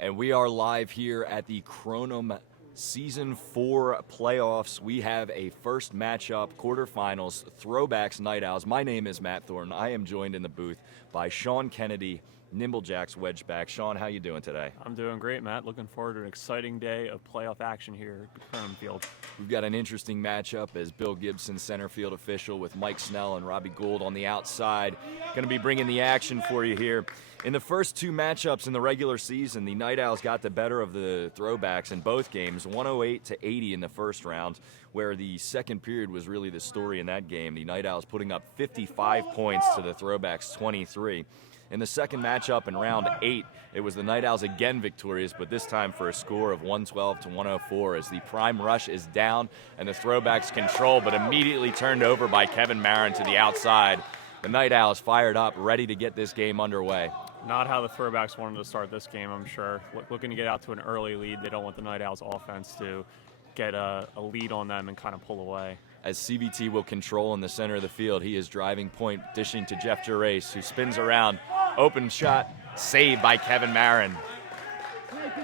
And we are live here at the Kronum Season 4 playoffs. We have a first matchup, quarterfinals, Throwbacks Night Owls. My name is Matt Thornton. I am joined in the booth by Sean Kennedy, Nimblejacks Wedgeback. Sean, how you doing today? I'm doing great, Matt. Looking forward to an exciting day of playoff action here at Kronum Field. We've got an interesting matchup as Bill Gibson, center field official, with Mike Snell and Robbie Gould on the outside. Going to be bringing the action for you here. In the first two matchups in the regular season, the Night Owls got the better of the Throwbacks in both games, 108-80 in the first round, where the second period was really the story in that game. The Night Owls putting up 55 points to the Throwbacks 23. In the second matchup in round 8, it was the Night Owls again victorious, but this time for a score of 112-104 as the prime rush is down and the Throwbacks control, but immediately turned over by Kevin Marin to the outside. The Night Owls fired up, ready to get this game underway. Not how the Throwbacks wanted to start this game, I'm sure. Looking to get out to an early lead. They don't want the Night Owls offense to get a lead on them and kind of pull away. As CBT will control in the center of the field, he is driving point, dishing to Jeff Gerace, who spins around. Open shot, saved by Kevin Marin.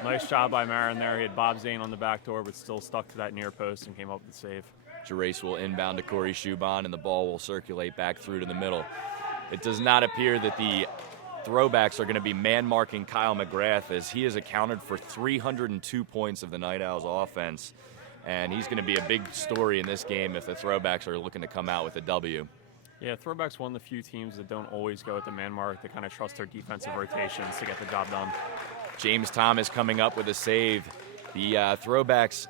Nice job by Marin there. He had Bob Zane on the back door, but still stuck to that near post and came up with the save. Gerace will inbound to Corey Schuban, and the ball will circulate back through to the middle. It does not appear that the Throwbacks are going to be man-marking Kyle McGrath, as he has accounted for 302 points of the Night Owls offense. And he's going to be a big story in this game if the Throwbacks are looking to come out with a W. Yeah, Throwbacks one of the few teams that don't always go at the man mark. They kind of trust their defensive rotations to get the job done. James Thomas coming up with a save. The Throwbacks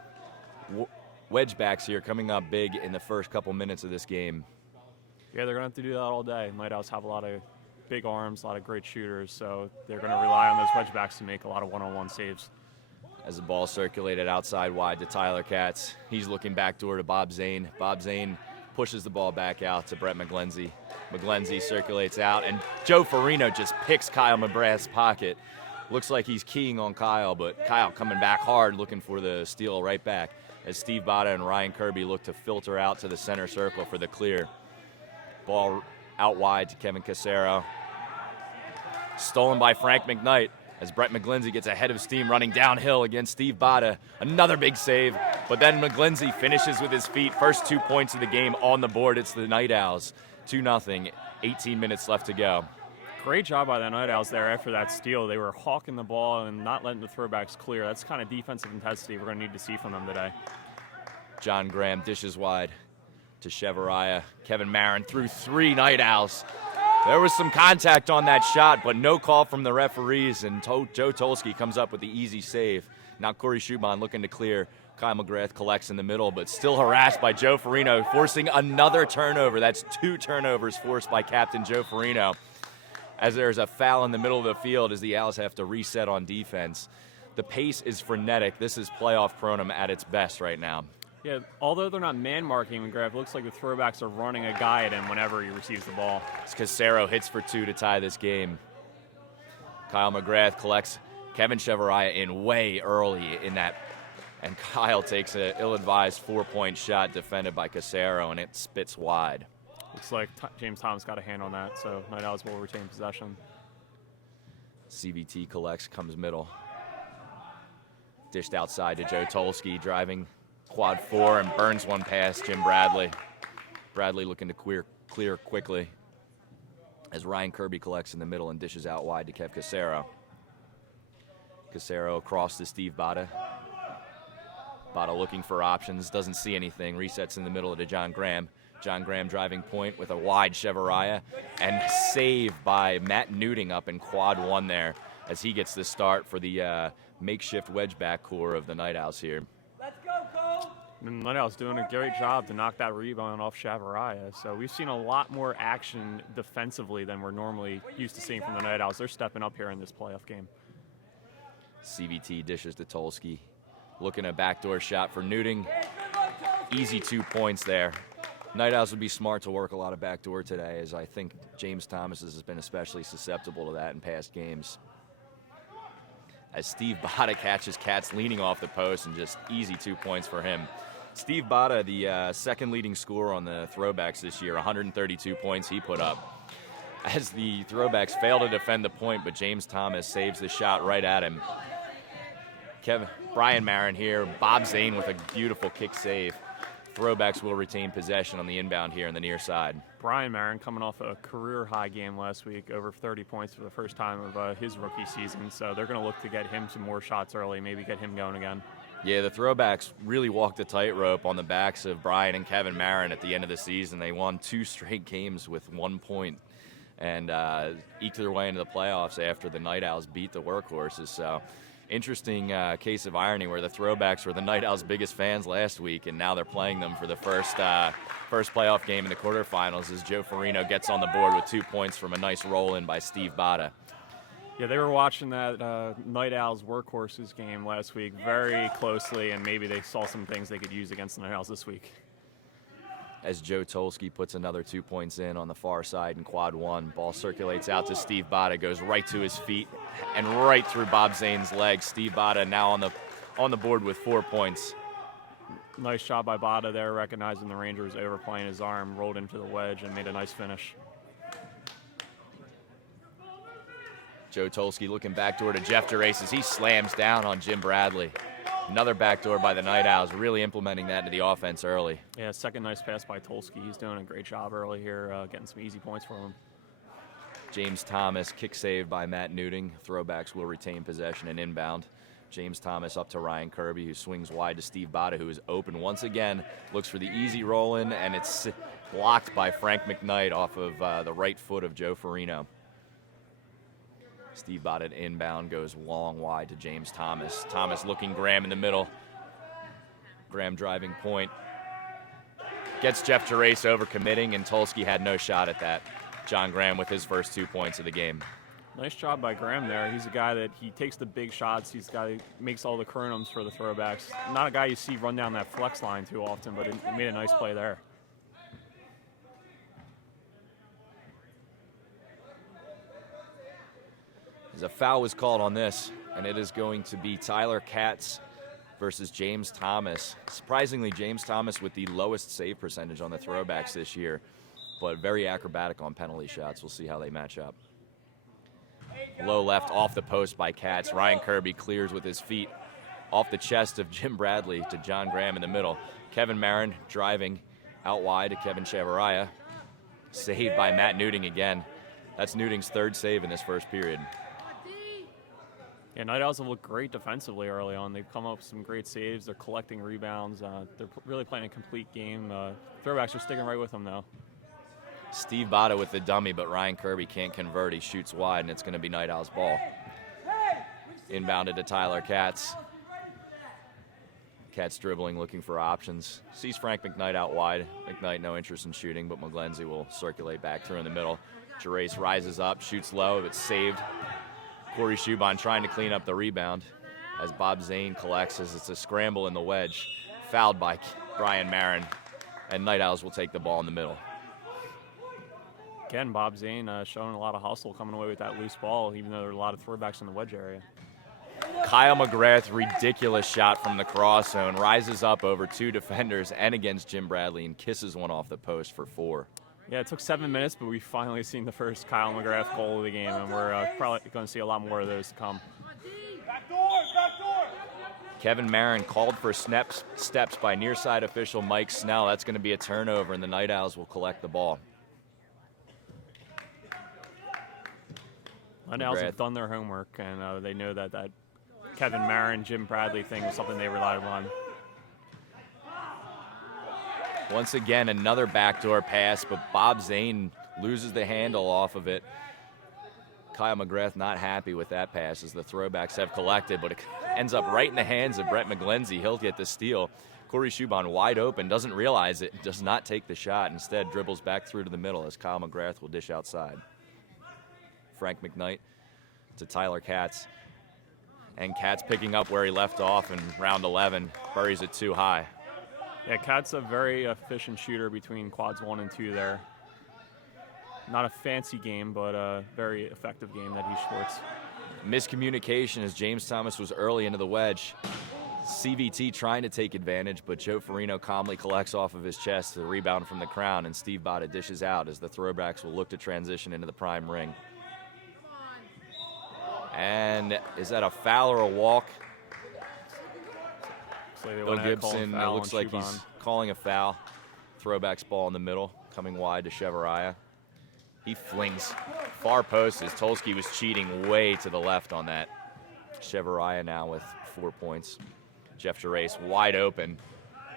Wedgebacks here coming up big in the first couple minutes of this game. Yeah, they're going to have to do that all day. Night Owls have a lot of big arms, a lot of great shooters, so they're going to rely on those Wedgebacks to make a lot of one-on-one saves. As the ball circulated outside wide to Tyler Katz. He's looking backdoor to Bob Zane. Bob Zane pushes the ball back out to Brett McGlenzie. McGlenzie circulates out, and Joe Farino just picks Kyle McGrath's pocket. Looks like he's keying on Kyle, but Kyle coming back hard, looking for the steal right back, as Steve Botta and Ryan Kirby look to filter out to the center circle for the clear. Ball out wide to Kevin Casero. Stolen by Frank McKnight, as Brett McGlenzie gets ahead of steam running downhill against Steve Botta. Another big save, but then McGlenzie finishes with his feet. First 2 points of the game on the board. It's the Night Owls, 2-0, 18 minutes left to go. Great job by the Night Owls there after that steal. They were hawking the ball and not letting the Throwbacks clear. That's the kind of defensive intensity we're going to need to see from them today. John Graham dishes wide to Chevaraya. Kevin Marin through 3 Night Owls. There was some contact on that shot, but no call from the referees, and Joe Tolsky comes up with the easy save. Now Corey Schuban looking to clear. Kyle McGrath collects in the middle, but still harassed by Joe Farino, forcing another turnover. That's 2 turnovers forced by Captain Joe Farino, as there's a foul in the middle of the field as the Owls have to reset on defense. The pace is frenetic. This is playoff Kronum at its best right now. Yeah, although they're not man-marking McGrath, it looks like the Throwbacks are running a guy at him whenever he receives the ball. Casero hits for 2 to tie this game. Kyle McGrath collects Kevin Chevaraya in way early in that, and Kyle takes an ill-advised 4-point shot defended by Casero, and it spits wide. Looks like James Thomas got a hand on that, so Night Owls will retain possession. CBT collects, comes middle. Dished outside to Joe Tolsky, driving quad 4 and burns one past Jim Bradley. Bradley looking to clear quickly as Ryan Kirby collects in the middle and dishes out wide to Kev Casero. Casero across to Steve Botta. Botta looking for options, doesn't see anything, resets in the middle to John Graham. John Graham driving point with a wide Chevaraya, and saved by Matt Newting up in quad 1 there as he gets the start for the makeshift wedgeback core of the Night Owls here. And Night Owls doing a great job to knock that rebound off Chevaraya. So we've seen a lot more action defensively than we're normally used to seeing from the Night Owls. They're stepping up here in this playoff game. CBT dishes to Tolsky. Looking at a backdoor shot for Newting. Easy 2 points there. Night Owls would be smart to work a lot of backdoor today, as I think James Thomas has been especially susceptible to that in past games. As Steve Botta catches Katz leaning off the post, and just easy 2 points for him. Steve Botta, the second leading scorer on the Throwbacks this year, 132 points he put up. As the Throwbacks fail to defend the point, but James Thomas saves the shot right at him. Brian Marin here. Bob Zane with a beautiful kick save. Throwbacks will retain possession on the inbound here on the near side. Brian Marin coming off a career-high game last week, over 30 points for the first time of his rookie season. So they're going to look to get him some more shots early, maybe get him going again. Yeah, the Throwbacks really walked the tightrope on the backs of Brian and Kevin Marin at the end of the season. They won 2 straight games with 1 point and eked their way into the playoffs after the Night Owls beat the Workhorses. So interesting case of irony where the Throwbacks were the Night Owls' biggest fans last week, and now they're playing them for the first playoff game in the quarterfinals as Joe Farino gets on the board with 2 points from a nice roll-in by Steve Bada. Yeah, they were watching that Night Owls Workhorses game last week very closely, and maybe they saw some things they could use against the Night Owls this week. As Joe Tolsky puts another 2 points in on the far side in quad 1. Ball circulates out to Steve Bada, goes right to his feet and right through Bob Zane's legs. Steve Bada now on the board with 4 points. Nice job by Bada there, recognizing the Ranger was overplaying his arm, rolled into the wedge, and made a nice finish. Joe Tolsky looking backdoor to Jeff Gerace as he slams down on Jim Bradley. Another backdoor by the Night Owls, really implementing that into the offense early. Yeah, second nice pass by Tolsky. He's doing a great job early here, getting some easy points for him. James Thomas, kick saved by Matt Newting. Throwbacks will retain possession and inbound. James Thomas up to Ryan Kirby, who swings wide to Steve Bada, who is open once again. Looks for the easy roll-in, and it's blocked by Frank McKnight off of the right foot of Joe Farino. Steve Bada inbound goes long wide to James Thomas. Thomas looking Graham in the middle. Graham driving point. Gets Jeff Gerace over committing, and Tolsky had no shot at that. John Graham with his first 2 points of the game. Nice job by Graham there. He's a guy that he takes the big shots. He's a guy that makes all the Kronums for the Throwbacks. Not a guy you see run down that flex line too often, but he made a nice play there. As a foul was called on this, and it is going to be Tyler Katz versus James Thomas. Surprisingly, James Thomas with the lowest save percentage on the Throwbacks this year, but very acrobatic on penalty shots. We'll see how they match up. Low left off the post by Katz. Ryan Kirby clears with his feet off the chest of Jim Bradley to John Graham in the middle. Kevin Marin driving out wide to Kevin Chavarria. Saved by Matt Newting again. That's Newting's 3rd save in this first period. Yeah, Night Owls have looked great defensively early on. They've come up with some great saves. They're collecting rebounds. They're really playing a complete game. Throwbacks are sticking right with them, though. Steve Bada with the dummy, but Ryan Kirby can't convert. He shoots wide, and it's going to be Night Owls' ball. Inbounded to Tyler Katz. Katz dribbling, looking for options. Sees Frank McKnight out wide. McKnight no interest in shooting, but McGlenzie will circulate back through in the middle. Gerace rises up, shoots low, but saved. Corey Schubon trying to clean up the rebound as Bob Zane collects as it's a scramble in the wedge. Fouled by Brian Marin, and Night Owls will take the ball in the middle. Again, Bob Zane showing a lot of hustle coming away with that loose ball, even though there are a lot of Throwbacks in the wedge area. Kyle McGrath, ridiculous shot from the cross zone, rises up over 2 defenders and against Jim Bradley and kisses one off the post for 4. Yeah, it took 7 minutes, but we've finally seen the first Kyle McGrath goal of the game, and we're probably going to see a lot more of those to come. Kevin Marin called for steps by near side official Mike Snell. That's going to be a turnover, and the Night Owls will collect the ball. Night Owls have done their homework, and they know that Kevin Marin, Jim Bradley thing was something they relied on. Once again, another backdoor pass, but Bob Zane loses the handle off of it. Kyle McGrath not happy with that pass as the Throwbacks have collected, but it ends up right in the hands of Brett McGlenzie. He'll get the steal. Corey Schubon wide open, doesn't realize it, does not take the shot. Instead, dribbles back through to the middle as Kyle McGrath will dish outside. Frank McKnight to Tyler Katz. And Katz picking up where he left off in round 11, buries it too high. Yeah, Kat's a very efficient shooter between quads 1 and 2 there. Not a fancy game, but a very effective game that he sports. Miscommunication as James Thomas was early into the wedge. CVT trying to take advantage, but Joe Farino calmly collects off of his chest the rebound from the crown, and Steve Bada dishes out as the Throwbacks will look to transition into the prime ring. And is that a foul or a walk? They Bill went ahead calling Gibson, it foul looks on like he's Shuban. calling a foul. Throwbacks ball in the middle, coming wide to Chevaraya. He flings far post as Tolsky was cheating way to the left on that. Chevaraya now with 4 points. Jeff Gerace wide open,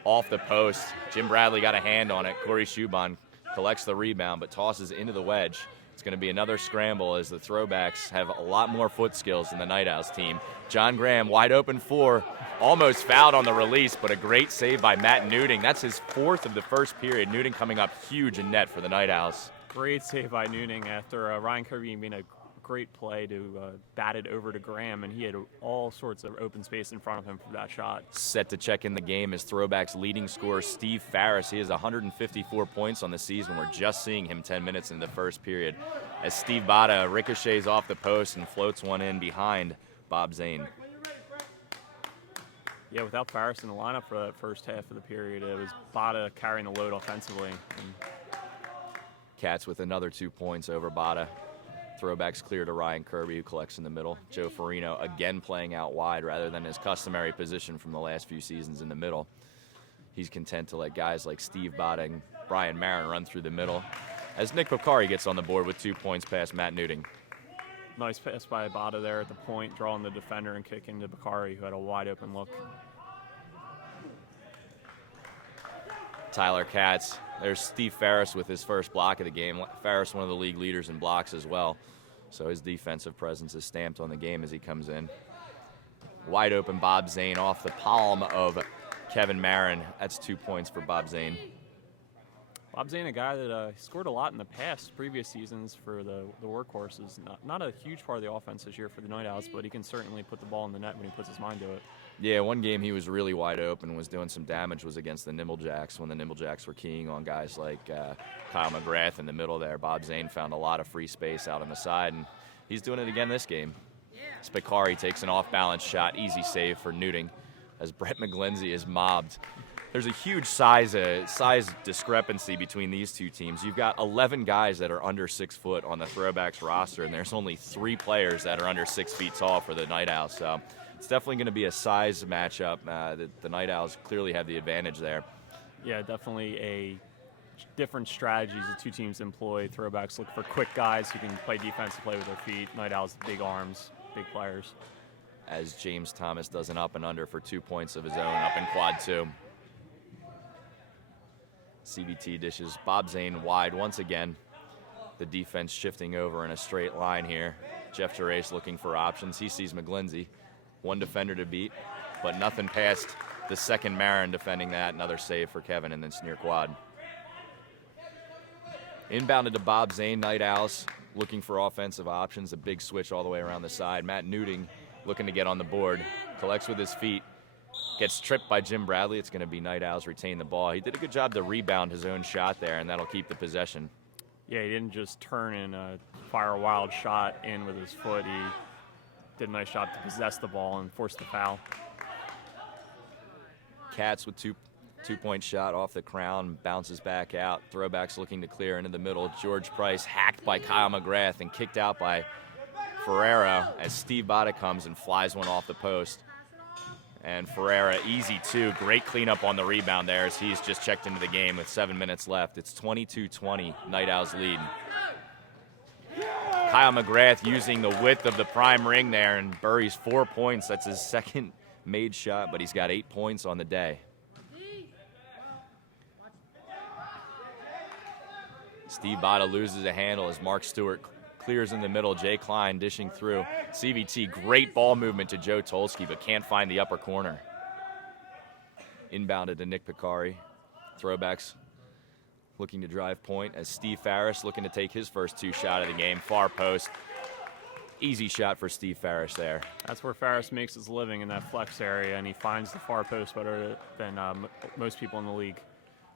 off the post. Jim Bradley got a hand on it. Corey Shuban collects the rebound but tosses into the wedge. It's going to be another scramble as the Throwbacks have a lot more foot skills than the Night Owls team. John Graham wide open 4, almost fouled on the release, but a great save by Matt Newting. That's his 4th of the first period. Newting coming up huge in net for the Night Owls. Great save by Newting after Ryan Kirby made a great play to bat it over to Graham, and he had all sorts of open space in front of him for that shot. Set to check in the game is Throwbacks leading scorer Steve Farris. He has 154 points on the season. We're just seeing him 10 minutes in the first period as Steve Bada ricochets off the post and floats one in behind Bob Zane. Yeah, without Farris in the lineup for that first half of the period, it was Bada carrying the load offensively. And Cats with another 2 points over Bada. Throwbacks clear to Ryan Kirby, who collects in the middle. Joe Farino again playing out wide rather than his customary position from the last few seasons in the middle. He's content to let guys like Steve Bada and Brian Marin run through the middle as Nick Pocari gets on the board with 2 points past Matt Newting. nice pass by Bada there at the point, drawing the defender and kicking to Bakari, who had a wide open look. Tyler Katz. There's Steve Farris with his first block of the game. Farris, one of the league leaders in blocks as well. So his defensive presence is stamped on the game as he comes in. Wide open Bob Zane off the palm of Kevin Marin. That's 2 points for Bob Zane. Bob Zane, a guy that scored a lot in the past, previous seasons for the workhorses. Not a huge part of the offense this year for the Night Owls, but he can certainly put the ball in the net when he puts his mind to it. Yeah, one game he was really wide open and was doing some damage was against the Nimblejacks when the Nimblejacks were keying on guys like Kyle McGrath in the middle there. Bob Zane found a lot of free space out on the side, and he's doing it again this game. Spicari takes an off-balance shot, easy save for Newting as Brett McGlindsey is mobbed. There's a huge size discrepancy between these two teams. You've got 11 guys that are under 6 foot on the Throwbacks roster, and there's only 3 players that are under 6 feet tall for the Night Owls. So it's definitely going to be a size matchup. The Night Owls clearly have the advantage there. Yeah, definitely a different strategies the two teams employ. Throwbacks look for quick guys who can play defense and play with their feet. Night Owls, big arms, big players. As James Thomas does an up and under for 2 points of his own, up in quad 2. CBT dishes Bob Zane wide once again. The defense shifting over in a straight line here. Jeff Gerace looking for options. He sees McGlindsey. One defender to beat, but nothing past the second Marin defending that. Another save for Kevin and then near quad. Inbounded to Bob Zane. Night Owls looking for offensive options. A big switch all the way around the side. Matt Newting looking to get on the board. Collects with his feet. Gets tripped by Jim Bradley. It's going to be Night Owls retain the ball. He did a good job to rebound his own shot there, and that'll keep the possession. Yeah, he didn't just turn and fire a wild shot in with his foot. He did a nice job to possess the ball and force the foul. Katz with two-point shot off the crown, bounces back out. Throwbacks looking to clear into the middle. George Price hacked by Kyle McGrath and kicked out by Ferreira as Steve Bada comes and flies one off the post. And Ferreira, easy two. Great cleanup on the rebound there as he's just checked into the game with 7 minutes left. It's 22-20, Night Owls lead. Kyle McGrath using the width of the prime ring there and buries 4 points. That's his second made shot, but he's got 8 points on the day. Steve Bada loses a handle as Mark Stewart clears in the middle. Jay Klein dishing through. CVT, great ball movement to Joe Tolsky, but can't find the upper corner. Inbounded to Nick Picari. Throwbacks looking to drive point as Steve Farris looking to take his first 2 shot of the game. Far post. Easy shot for Steve Farris there. That's where Farris makes his living, in that flex area, and he finds the far post better than most people in the league.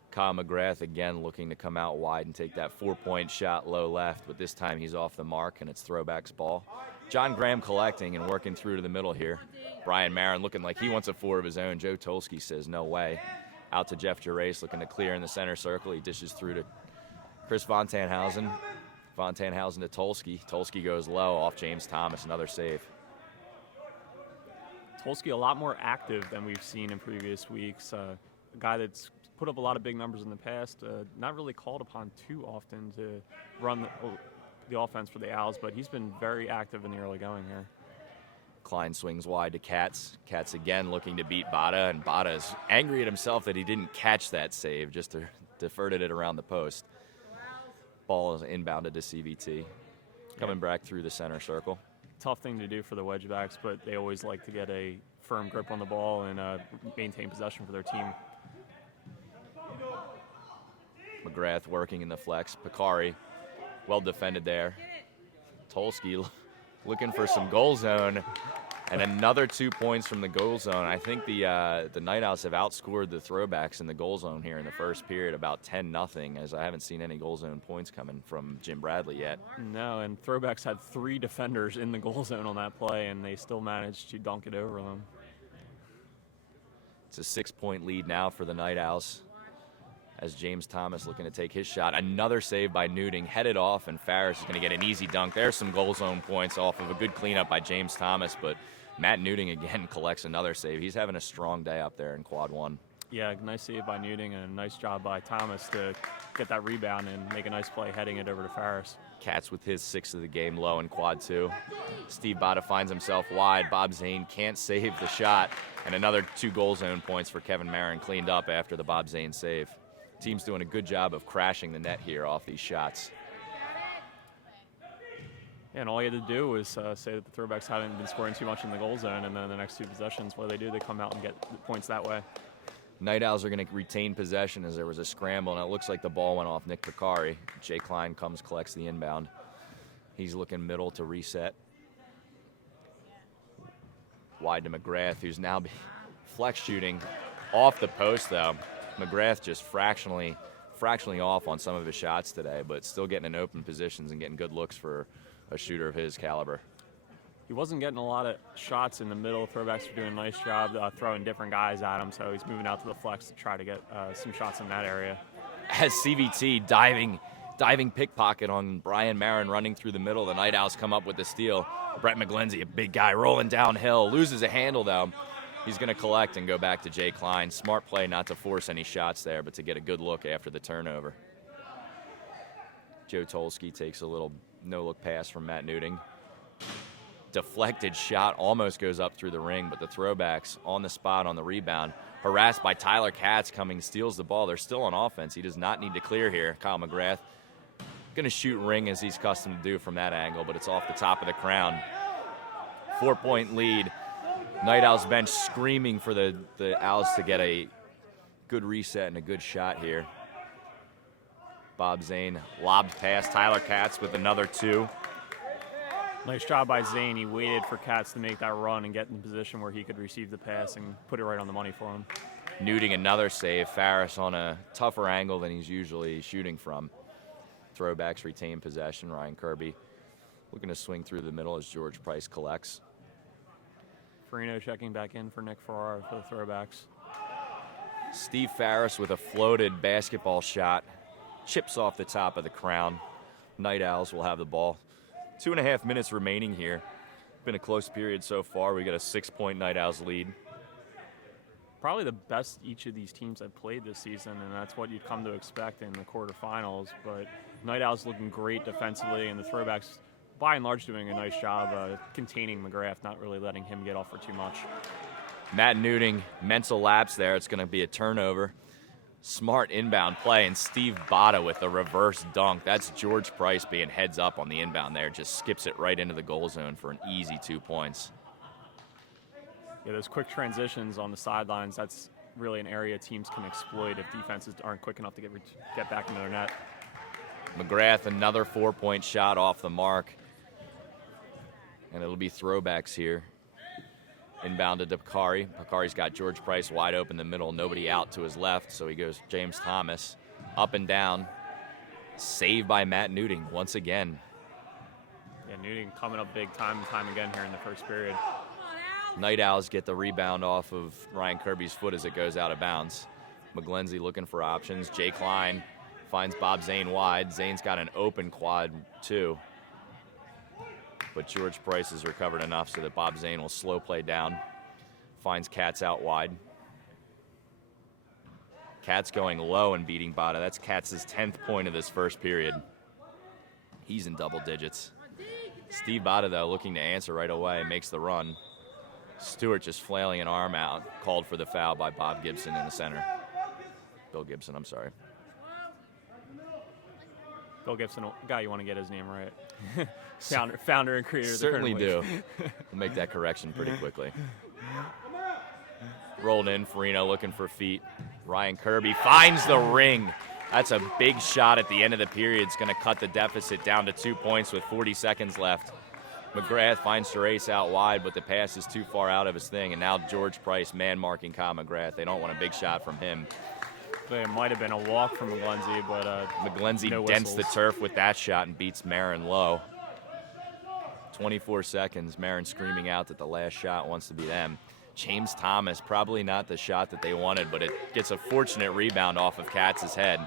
Kyle McGrath again looking to come out wide and take that 4-point shot low left, but this time he's off the mark and it's Throwbacks ball. John Graham collecting and working through to the middle here. Brian Marin looking like he wants a 4 of his own. Joe Tolsky says no way. Out to Jeff Gerace looking to clear in the center circle. He dishes through to Chris Von Tanhausen. Von Tanhausen to Tolsky. Tolsky goes low off James Thomas. Another save. Tolsky a lot more active than we've seen in previous weeks. A guy that's put up a lot of big numbers in the past, not really called upon too often to run the offense for the Owls, but he's been very active in the early going here. Klein swings wide to Katz. Katz again looking to beat Bada, and Bada is angry at himself that he didn't catch that save, just diverted it around the post. Ball is inbounded to CVT. Coming back through the center circle. Tough thing to do for the wedgebacks, but they always like to get a firm grip on the ball and maintain possession for their team. McGrath working in the flex. Picari, well defended there. Tolsky looking for some goal zone, and another 2 points from the goal zone. I think the Night Owls have outscored the Throwbacks in the goal zone here in the first period, about 10-0, as I haven't seen any goal zone points coming from Jim Bradley yet. No, and Throwbacks had 3 defenders in the goal zone on that play, and they still managed to dunk it over them. It's a 6-point lead now for the Night Owls, as James Thomas looking to take his shot. Another save by Newting, headed off, and Farris is going to get an easy dunk. There's some goal zone points off of a good cleanup by James Thomas, but Matt Newting again collects another save. He's having a strong day up there in quad 1. Yeah, nice save by Newting and a nice job by Thomas to get that rebound and make a nice play heading it over to Farris. Katz with his 6th of the game low in quad 2. Steve Bada finds himself wide. Bob Zane can't save the shot, and another 2 goal zone points for Kevin Marin, cleaned up after the Bob Zane save. Team's doing a good job of crashing the net here off these shots. Yeah, and all you had to do was say that the Throwbacks haven't been scoring too much in the goal zone, and then the next 2 possessions, what do? They come out and get points that way. Night Owls are going to retain possession as there was a scramble, and it looks like the ball went off Nick Picari. Jay Klein comes, collects the inbound. He's looking middle to reset. Wide to McGrath, who's now flex shooting off the post, though. McGrath just fractionally off on some of his shots today, but still getting in open positions and getting good looks for a shooter of his caliber. He wasn't getting a lot of shots in the middle. Throwbacks are doing a nice job throwing different guys at him, so he's moving out to the flex to try to get some shots in that area. As CVT diving pickpocket on Brian Marin running through the middle, the Night Owls come up with the steal. Brett McGlenzie, a big guy, rolling downhill, loses a handle though. He's going to collect and go back to Jay Klein. Smart play not to force any shots there, but to get a good look after the turnover. Joe Tolsky takes a little no-look pass from Matt Newting. Deflected shot almost goes up through the ring, but the Throwbacks on the spot on the rebound. Harassed by Tyler Katz, coming, steals the ball. They're still on offense. He does not need to clear here. Kyle McGrath going to shoot ring as he's accustomed to do from that angle, but it's off the top of the crown. 4-point lead. Night Owls bench screaming for the Owls to get a good reset and a good shot here. Bob Zane lobbed past Tyler Katz with another 2. Nice job by Zane. He waited for Katz to make that run and get in position where he could receive the pass and put it right on the money for him. Newting another save. Farris on a tougher angle than he's usually shooting from. Throwbacks retain possession. Ryan Kirby looking to swing through the middle as George Price collects. Farino checking back in for Nick Farrar for the Throwbacks. Steve Farris with a floated basketball shot. Chips off the top of the crown. Night Owls will have the ball. 2.5 minutes remaining here. Been a close period so far. We got a 6-point Night Owls lead. Probably the best each of these teams have played this season, and that's what you'd come to expect in the quarterfinals. But Night Owls looking great defensively, and the Throwbacks, by and large, doing a nice job containing McGrath, not really letting him get off for too much. Matt Newting, mental lapse there. It's going to be a turnover. Smart inbound play, and Steve Bada with a reverse dunk. That's George Price being heads up on the inbound there. Just skips it right into the goal zone for an easy 2 points. Yeah, those quick transitions on the sidelines, that's really an area teams can exploit if defenses aren't quick enough to get back into their net. McGrath, another 4-point shot off the mark. And it'll be Throwbacks here. Inbounded to Picari. Picari's got George Price wide open in the middle. Nobody out to his left, so he goes James Thomas. Up and down. Saved by Matt Newting once again. Yeah, Newting coming up big time and time again here in the first period. Night Owls get the rebound off of Ryan Kirby's foot as it goes out of bounds. McGlenzie looking for options. Jay Klein finds Bob Zane wide. Zane's got an open quad too. But George Price has recovered enough so that Bob Zane will slow play down. finds Katz out wide. Katz going low and beating Bada. That's Katz's 10th point of this first period. He's in double digits. Steve Bada, though, looking to answer right away, makes the run. Stewart just flailing an arm out, called for the foul by Bob Gibson in the center. Bill Gibson, I'm sorry. Bill Gibson, guy you want to get his name right. Founder and creator of the Certainly Kronum do. We'll make that correction pretty quickly. Rolled in, Farina looking for feet. Ryan Kirby finds the ring. That's a big shot at the end of the period. It's going to cut the deficit down to 2 points with 40 seconds left. McGrath finds Therese out wide, but the pass is too far out of his thing. And now George Price man-marking Kyle McGrath. They don't want a big shot from him. It might have been a walk from McGlenzie, but McGlenzie no dents the whistles. turf with that shot and beats Marin low. 24 seconds. Marin screaming out that the last shot wants to be them. James Thomas, probably not the shot that they wanted, but it gets a fortunate rebound off of Katz's head.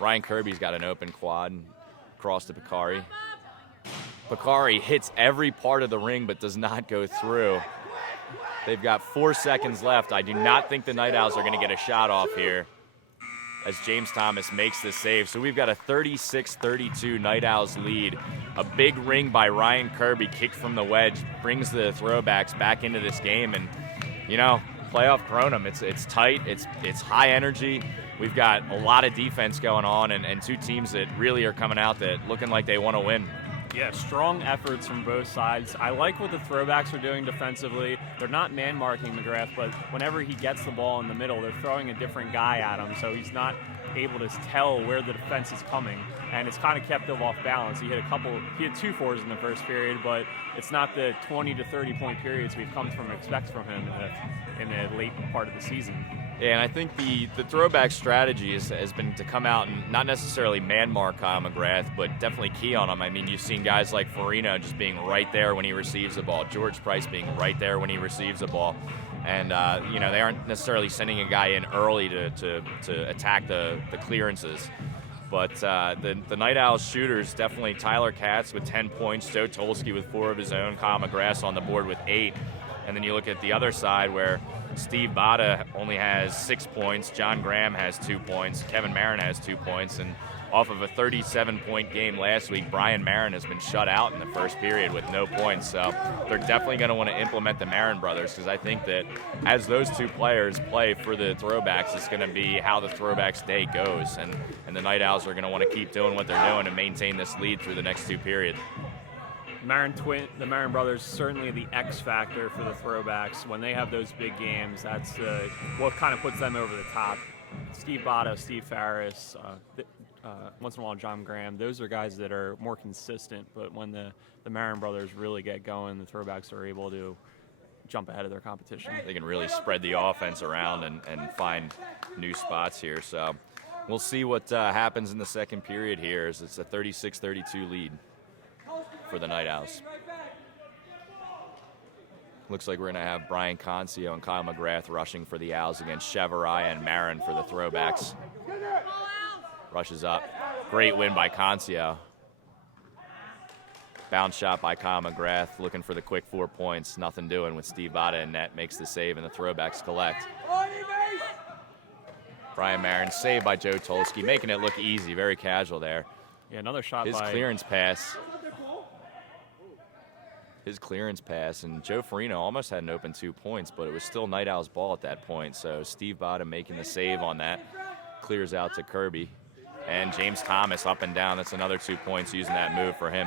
Ryan Kirby's got an open quad, across to Picari. Picari hits every part of the ring but does not go through. They've got 4 seconds left. I do not think the Night Owls are going to get a shot off here as James Thomas makes the save. So we've got a 36-32 Night Owls lead. A big ring by Ryan Kirby, kicked from the wedge, brings the Throwbacks back into this game. And, you know, playoff Kronum, it's tight, it's high energy. We've got a lot of defense going on and two teams that really are coming out that looking like they want to win. Yeah, strong efforts from both sides. I like what the Throwbacks are doing defensively. They're not man-marking McGrath, but whenever he gets the ball in the middle, they're throwing a different guy at him, so he's not able to tell where the defense is coming, and it's kind of kept him off balance. He had 2 fours in the first period, but it's not the 20 to 30 point periods we've come to expect from him in the late part of the season. Yeah, and I think the throwback strategy has been to come out and not necessarily man-mark Kyle McGrath, but definitely key on him. I mean, you've seen guys like Farina just being right there when he receives the ball, George Price being right there when he receives the ball. And, you know, they aren't necessarily sending a guy in early to attack the clearances. But the Night Owls shooters, definitely Tyler Katz with 10 points, Joe Tolsky with 4 of his own, Kyle McGrath on the board with 8. And then you look at the other side where Steve Bada only has 6 points, John Graham has 2 points, Kevin Marin has 2 points, and off of a 37-point game last week, Brian Marin has been shut out in the first period with no points. So they're definitely going to want to implement the Marin brothers, because I think that as those 2 players play for the Throwbacks, it's going to be how the Throwbacks day goes, and the Night Owls are going to want to keep doing what they're doing and maintain this lead through the next 2 periods. The Marin brothers, certainly the X factor for the Throwbacks. When they have those big games, that's what kind of puts them over the top. Steve Bada, Steve Farris, once in a while John Graham, those are guys that are more consistent, but when the Marin brothers really get going, the Throwbacks are able to jump ahead of their competition. They can really spread the offense around and find new spots here. So we'll see what happens in the second period here, as it's a 36-32 lead for the Night Owls. Looks like we're going to have Brian Concio and Kyle McGrath rushing for the Owls against Chevariah and Marin for the Throwbacks. Rushes up. Great win by Concio. Bounce shot by Kyle McGrath, looking for the quick 4 points. Nothing doing with Steve Bada in net. Makes the save, and the Throwbacks collect. Brian Marin, saved by Joe Tolsky, making it look easy, very casual there. Yeah, another shot His by clearance pass. And Joe Farina almost had an open 2 points, but it was still Night Owls' ball at that point. So Steve Bada making the save on that. Clears out to Kirby. And James Thomas up and down. That's another 2 points using that move for him.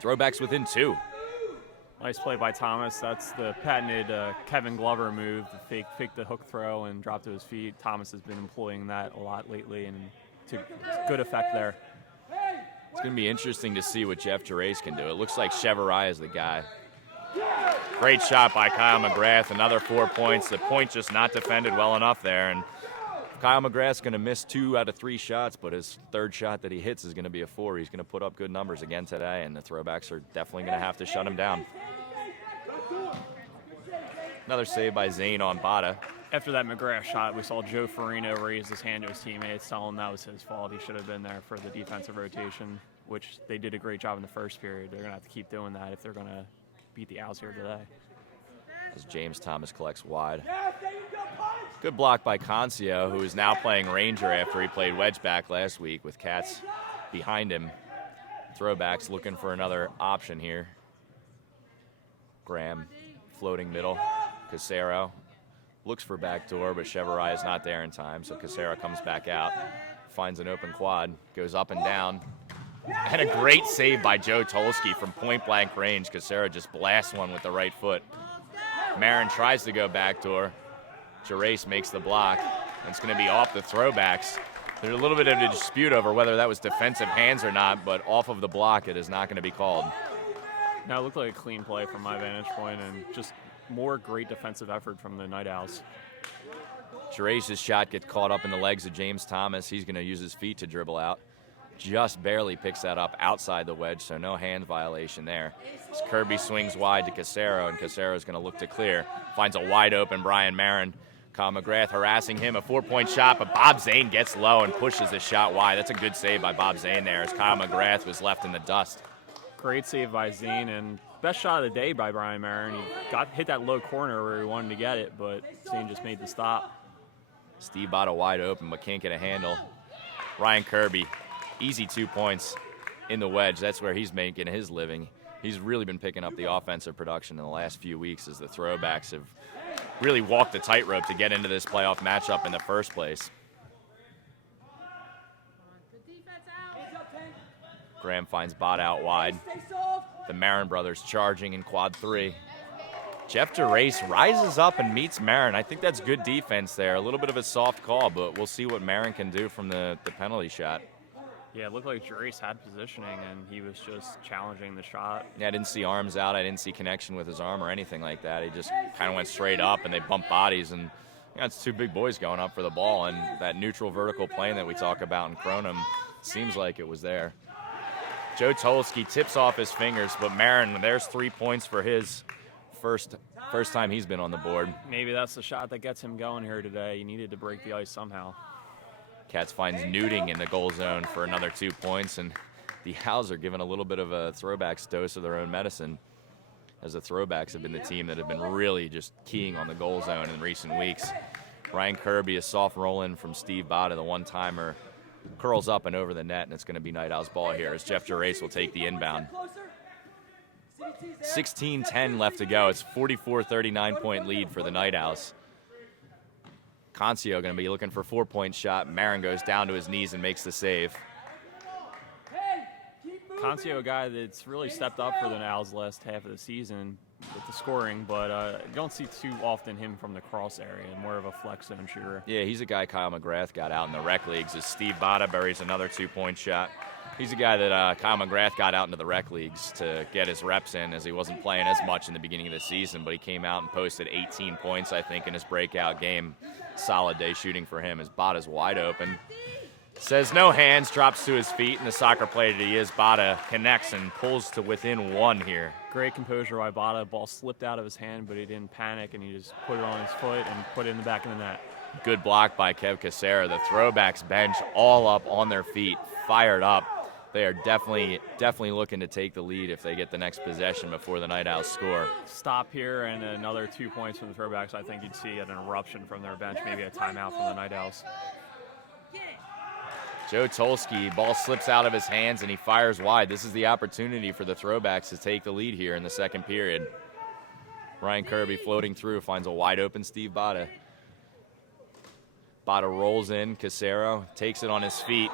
Throwbacks within 2. Nice play by Thomas. That's the patented Kevin Glover move, the fake the hook throw and drop to his feet. Thomas has been employing that a lot lately, and to good effect there. It's going to be interesting to see what Jeff Gerace can do. It looks like Chevariah is the guy. Great shot by Kyle McGrath. Another 4 points. The point just not defended well enough there. And Kyle McGrath's going to miss 2 out of 3 shots, but his third shot that he hits is going to be a 4. He's going to put up good numbers again today, and the Throwbacks are definitely going to have to shut him down. Another save by Zane on Bada. After that McGrath shot, we saw Joe Farina raise his hand to his teammates, tell him that was his fault. He should have been there for the defensive rotation, which they did a great job in the first period. They're going to have to keep doing that if they're going to beat the Owls here today. as James Thomas collects wide. Good block by Concio, who is now playing Ranger after he played wedge back last week with Cats behind him. Throwbacks looking for another option here. Graham floating middle. Casero looks for backdoor, but Chevrolet is not there in time, so Casero comes back out, finds an open quad, goes up and down. And a great save by Joe Tolsky from point-blank range. Casero just blasts one with the right foot. Marin tries to go backdoor. Gerace makes the block, and it's going to be off the Throwbacks. There's a little bit of a dispute over whether that was defensive hands or not, but off of the block, it is not going to be called. Now, it looked like a clean play from my vantage point, and just more great defensive effort from the Night Owls. Gerace's shot gets caught up in the legs of James Thomas. He's going to use his feet to dribble out. Just barely picks that up outside the wedge, so no hand violation there. As Kirby swings wide to Casero, and Casero is going to look to clear. Finds a wide open Brian Marin. Kyle McGrath harassing him, a 4-point shot, but Bob Zane gets low and pushes the shot wide. That's a good save by Bob Zane there, as Kyle McGrath was left in the dust. Great save by Zane, and best shot of the day by Brian Marin. He hit that low corner where he wanted to get it, but Zane just made the stop. Steve Botta wide open, but can't get a handle. Ryan Kirby, easy 2 points in the wedge. That's where he's making his living. He's really been picking up the offensive production in the last few weeks as the Throwbacks have really walked the tightrope to get into this playoff matchup in the first place. Graham finds Bott out wide. The Marin brothers charging in quad 3. Jeff Gerace rises up and meets Marin. I think that's good defense there. A little bit of a soft call, but we'll see what Marin can do from the penalty shot. Yeah, it looked like Gerace had positioning, and he was just challenging the shot. Yeah, I didn't see arms out. I didn't see connection with his arm or anything like that. He just kind of went straight up, and they bumped bodies. And it's two big boys going up for the ball, and that neutral vertical plane that we talk about in Kronum seems like it was there. Joe Tolsky tips off his fingers, but Marin, there's 3 points for his first time he's been on the board. Maybe that's the shot that gets him going here today. He needed to break the ice somehow. Cats finds Newting in the goal zone for another 2 points, and the Owls are given a little bit of a Throwbacks dose of their own medicine, as the Throwbacks have been the team that have been really just keying on the goal zone in recent weeks. Ryan Kirby, a soft roll-in from Steve Botta, the one-timer, curls up and over the net, and it's going to be Night Owls ball here as Jeff Gerace will take the inbound. 16-10 left to go. It's 44-39 point lead for the Night Owls. Concio going to be looking for 4-point shot. Marin goes down to his knees and makes the save. Concio, a guy that's really stepped up for the Owls last half of the season with the scoring, but you don't see too often him from the cross area, more of a flex zone shooter. Yeah, he's a guy Kyle McGrath got out in the rec leagues as Steve Botta buries another 2-point shot. He's a guy that Kyle McGrath got out into the rec leagues to get his reps in, as he wasn't playing as much in the beginning of the season, but he came out and posted 18 points, I think, in his breakout game. Solid day shooting for him as Botta's wide open. Says no hands, drops to his feet, and the soccer player that he is, Botta connects and pulls to within 1 here. Great composure by Botta. Ball slipped out of his hand, but he didn't panic, and he just put it on his foot and put it in the back of the net. Good block by Kev Casera. The Throwbacks bench all up on their feet, fired up. They are definitely looking to take the lead if they get the next possession before the Night Owls score. Stop here and another 2 points from the Throwbacks. I think you'd see an eruption from their bench, maybe a timeout from the Night Owls. Joe Tolsky, ball slips out of his hands and he fires wide. This is the opportunity for the Throwbacks to take the lead here in the second period. Ryan Kirby floating through, finds a wide open Steve Botta. Botta rolls in, Casero takes it on his feet.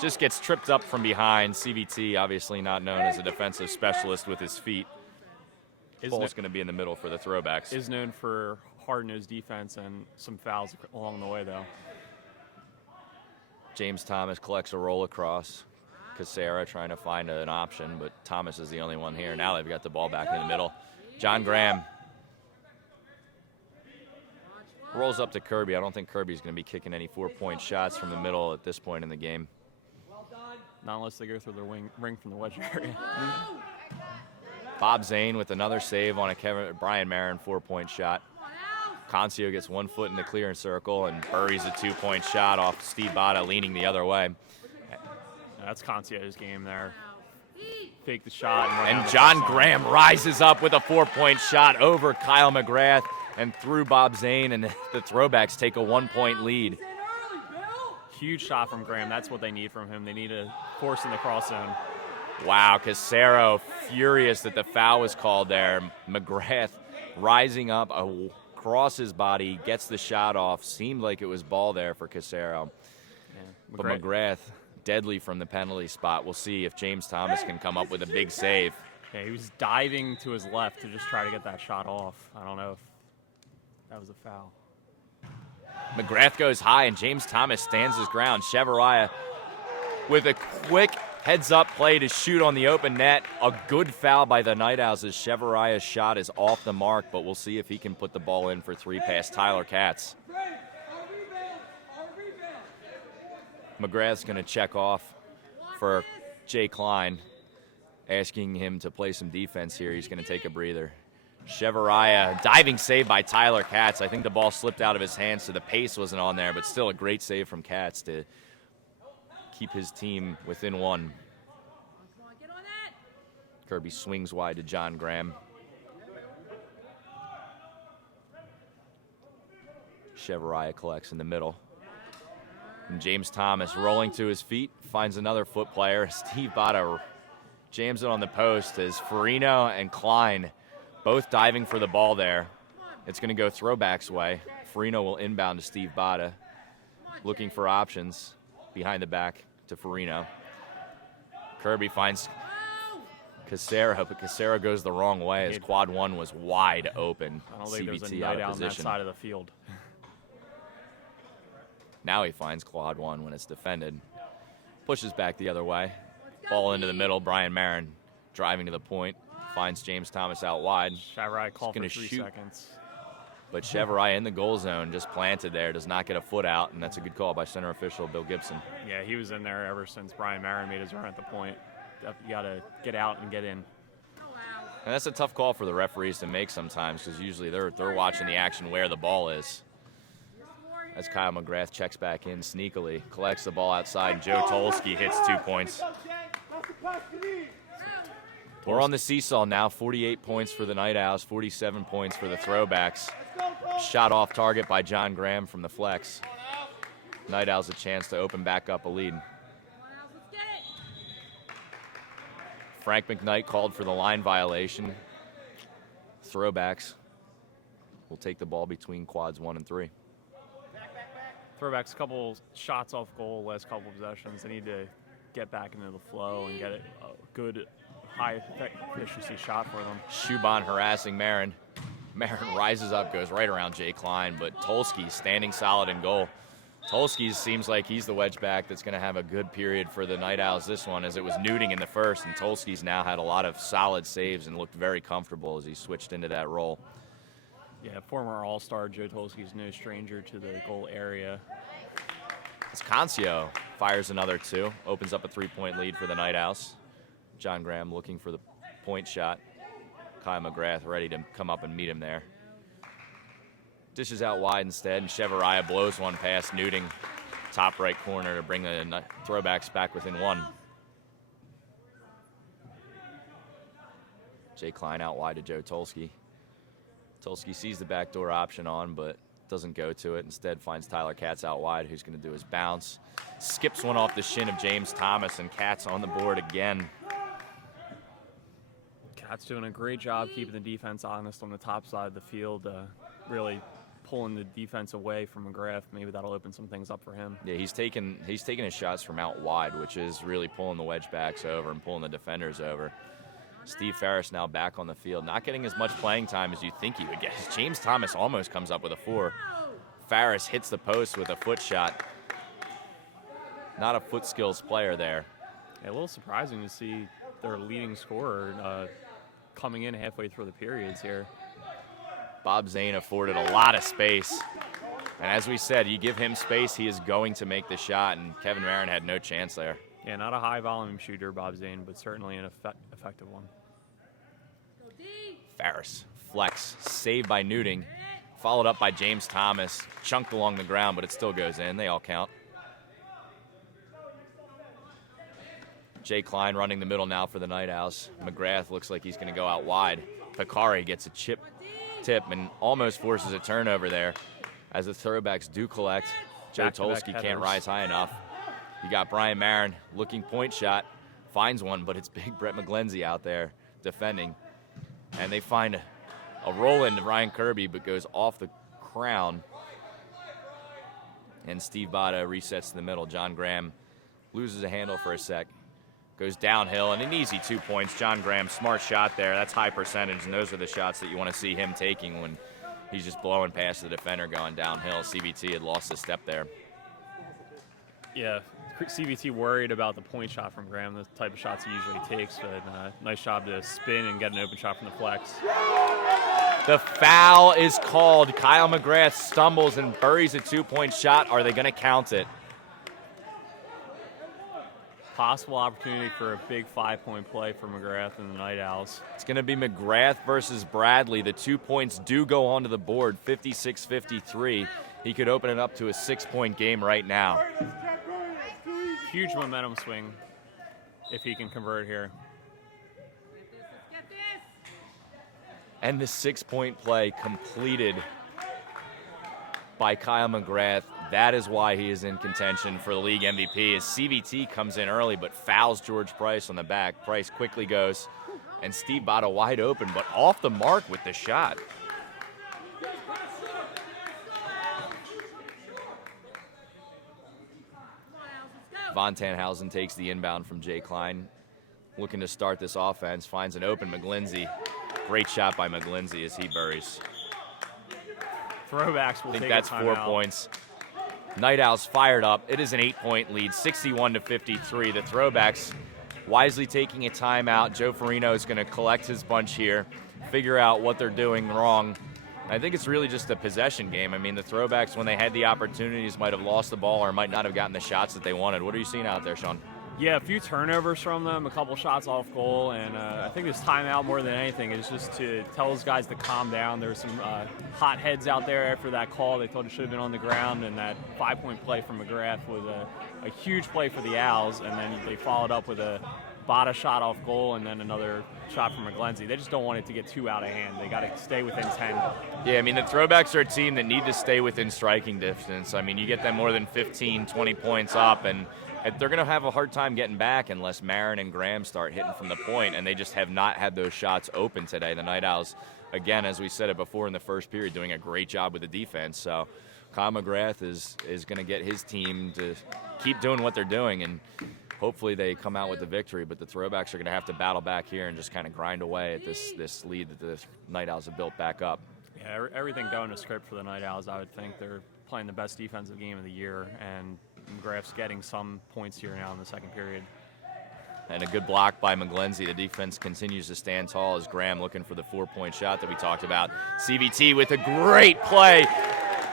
Just gets tripped up from behind. CVT, obviously not known as a defensive specialist with his feet. Ball's going to be in the middle for the Throwbacks. Is known for hard-nosed defense and some fouls along the way, though. James Thomas collects a roll across. Casera trying to find an option, but Thomas is the only one here. Now they've got the ball back in the middle. John Graham rolls up to Kirby. I don't think Kirby's going to be kicking any 4-point shots from the middle at this point in the game. Not unless they go through the ring from the wedge area. Bob Zane with another save on a Brian Marin 4-point shot. Concio gets 1 foot in the clearance circle and buries a 2-point shot off Steve Botta leaning the other way. That's Concio's game there. fake the shot. And John Graham rises up with a 4-point shot over Kyle McGrath and through Bob Zane, and the Throwbacks take a 1-point lead. Huge shot from Graham. That's what they need from him. They need to force in the cross zone. Wow, Casero furious that the foul was called there. McGrath rising up across his body, gets the shot off. Seemed like it was ball there for Casero. Yeah, But McGrath, deadly from the penalty spot. We'll see if James Thomas can come up with a big save. Yeah, he was diving to his left to just try to get that shot off. I don't know if that was a foul. McGrath goes high, and James Thomas stands his ground. Chevariah with a quick heads-up play to shoot on the open net. A good foul by the Night Owls as Chevariah's shot is off the mark, but we'll see if he can put the ball in for 3 past Tyler Katz. McGrath's going to check off for Jay Klein, asking him to play some defense here. He's going to take a breather. Chevariah, diving save by Tyler Katz. I think the ball slipped out of his hands, so the pace wasn't on there, but still a great save from Katz to keep his team within 1. Kirby swings wide to John Graham. Chevariah collects in the middle. And James Thomas rolling to his feet, finds another foot player. Steve Botta jams it on the post as Farino and Klein both diving for the ball there. It's going to go Throwbacks way. Farino will inbound to Steve Botta, looking for options behind the back to Farino. Kirby finds Casero, but Casero goes the wrong way as quad 1 was wide open. I don't think there was a CBT night out out of on that position. side of the field. Now he finds quad 1 when it's defended. Pushes back the other way. Ball into the middle. Brian Marin driving to the point. Finds James Thomas out wide. Chevariah called for 3 shoot. seconds. But Chevariah in the goal zone, just planted there, does not get a foot out, and that's a good call by center official Bill Gibson. Yeah, he was in there ever since Brian Marin made his run at the point. You got to get out and get in. And that's a tough call for the referees to make sometimes, because usually they're watching the action where the ball is. As Kyle McGrath checks back in sneakily, collects the ball outside, and Joe Tolsky hits 2 points. We're on the seesaw now, 48 points for the Night Owls, 47 points for the Throwbacks. Shot off target by John Graham from the flex. Night Owls a chance to open back up a lead. Frank McKnight called for the line violation. Throwbacks will take the ball between quads 1 and 3. Throwbacks, a couple shots off goal, last couple possessions. They need to get back into the flow and get a good, high efficiency shot for them. Shuban harassing Marin. Marin rises up, goes right around Jay Klein, but Tolsky standing solid in goal. Tolsky seems like he's the wedge back that's going to have a good period for the Night Owls this one, as it was Newting in the first, and Tolsky's now had a lot of solid saves and looked very comfortable as he switched into that role. Yeah, former All-Star Joe Tolsky's no stranger to the goal area. As Concio fires another 2, opens up a 3-point lead for the Night Owls. John Graham looking for the point shot. Kyle McGrath ready to come up and meet him there. Dishes out wide instead, and Chevariah blows one past Newting, top right corner, to bring the Throwbacks back within 1. Jay Klein out wide to Joe Tolsky. Tolsky sees the backdoor option on, but doesn't go to it. Instead finds Tyler Katz out wide, who's going to do his bounce. Skips one off the shin of James Thomas, and Katz on the board again. Katz doing a great job keeping the defense honest on the top side of the field, really pulling the defense away from McGrath. Maybe that'll open some things up for him. Yeah, he's taking his shots from out wide, which is really pulling the wedge backs over and pulling the defenders over. Steve Ferris now back on the field, not getting as much playing time as you think he would get. James Thomas almost comes up with a 4. Ferris hits the post with a foot shot. Not a foot skills player there. Yeah, a little surprising to see their leading scorer coming in halfway through the periods here. Bob Zane afforded a lot of space. And as we said, you give him space, he is going to make the shot, and Kevin Marin had no chance there. Yeah, not a high-volume shooter, Bob Zane, but certainly an effective one. Ferris, flex, saved by Newting, followed up by James Thomas, chunked along the ground, but it still goes in. They all count. Jay Klein running the middle now for the Night Owls. McGrath looks like he's going to go out wide. Picari gets a tip and almost forces a turnover there as the Throwbacks do collect. Joe Tolsky can't rise high enough. You got Brian Marin looking point shot, finds one, but it's big Brett McGlenzie out there defending. And they find a roll into Ryan Kirby, but goes off the crown. And Steve Bada resets to the middle. John Graham loses a handle for a sec. Goes downhill, and an easy 2 points. John Graham, smart shot there. That's high percentage, and those are the shots that you want to see him taking when he's just blowing past the defender going downhill. CBT had lost a step there. Yeah, CBT worried about the point shot from Graham, the type of shots he usually takes, but nice job to spin and get an open shot from the flex. The foul is called. Kyle McGrath stumbles and buries a 2-point shot. Are they going to count it? Possible opportunity for a big 5-point play for McGrath and the Night Owls. It's going to be McGrath versus Bradley. The 2 points do go onto the board, 56-53. He could open it up to a 6-point game right now. Huge momentum swing if he can convert here. And the 6-point play completed by Kyle McGrath. That is why he is in contention for the league MVP. As CBT comes in early but fouls George Price on the back. Price quickly goes, and Steve Bada wide open, but off the mark with the shot. Von Tannhausen takes the inbound from Jay Klein. Looking to start this offense, finds an open McGlenzie. Great shot by McGlenzie as he buries. Throwbacks will I think take that's 4 points. Night Owls fired up. It is an 8-point lead, 61-53. The Throwbacks wisely taking a timeout. Joe Farino is going to collect his bunch here, figure out what they're doing wrong. I think it's really just a possession game. I mean, the Throwbacks, when they had the opportunities, might have lost the ball or might not have gotten the shots that they wanted. What are you seeing out there, Sean? Yeah, a few turnovers from them, a couple shots off goal, and I think this timeout more than anything is just to tell those guys to calm down. There were some hot heads out there after that call. They thought it should have been on the ground, and that 5-point play from McGrath was a huge play for the Owls, and then they followed up with a Bada shot off goal and then another shot from McGlenzie. They just don't want it to get too out of hand. They got to stay within 10. Yeah, I mean, the Throwbacks are a team that need to stay within striking distance. I mean, you get them more than 15, 20 points up, and they're going to have a hard time getting back unless Marin and Graham start hitting from the point, and they just have not had those shots open today. The Night Owls, again, as we said it before in the first period, doing a great job with the defense. So Kyle McGrath is going to get his team to keep doing what they're doing, and hopefully they come out with the victory. But the Throwbacks are going to have to battle back here and just kind of grind away at this lead that the Night Owls have built back up. Yeah, everything going to script for the Night Owls. I would think they're playing the best defensive game of the year, and McGrath's getting some points here now in the second period. And a good block by McGlenzie. The defense continues to stand tall as Graham looking for the 4-point shot that we talked about. CBT with a great play.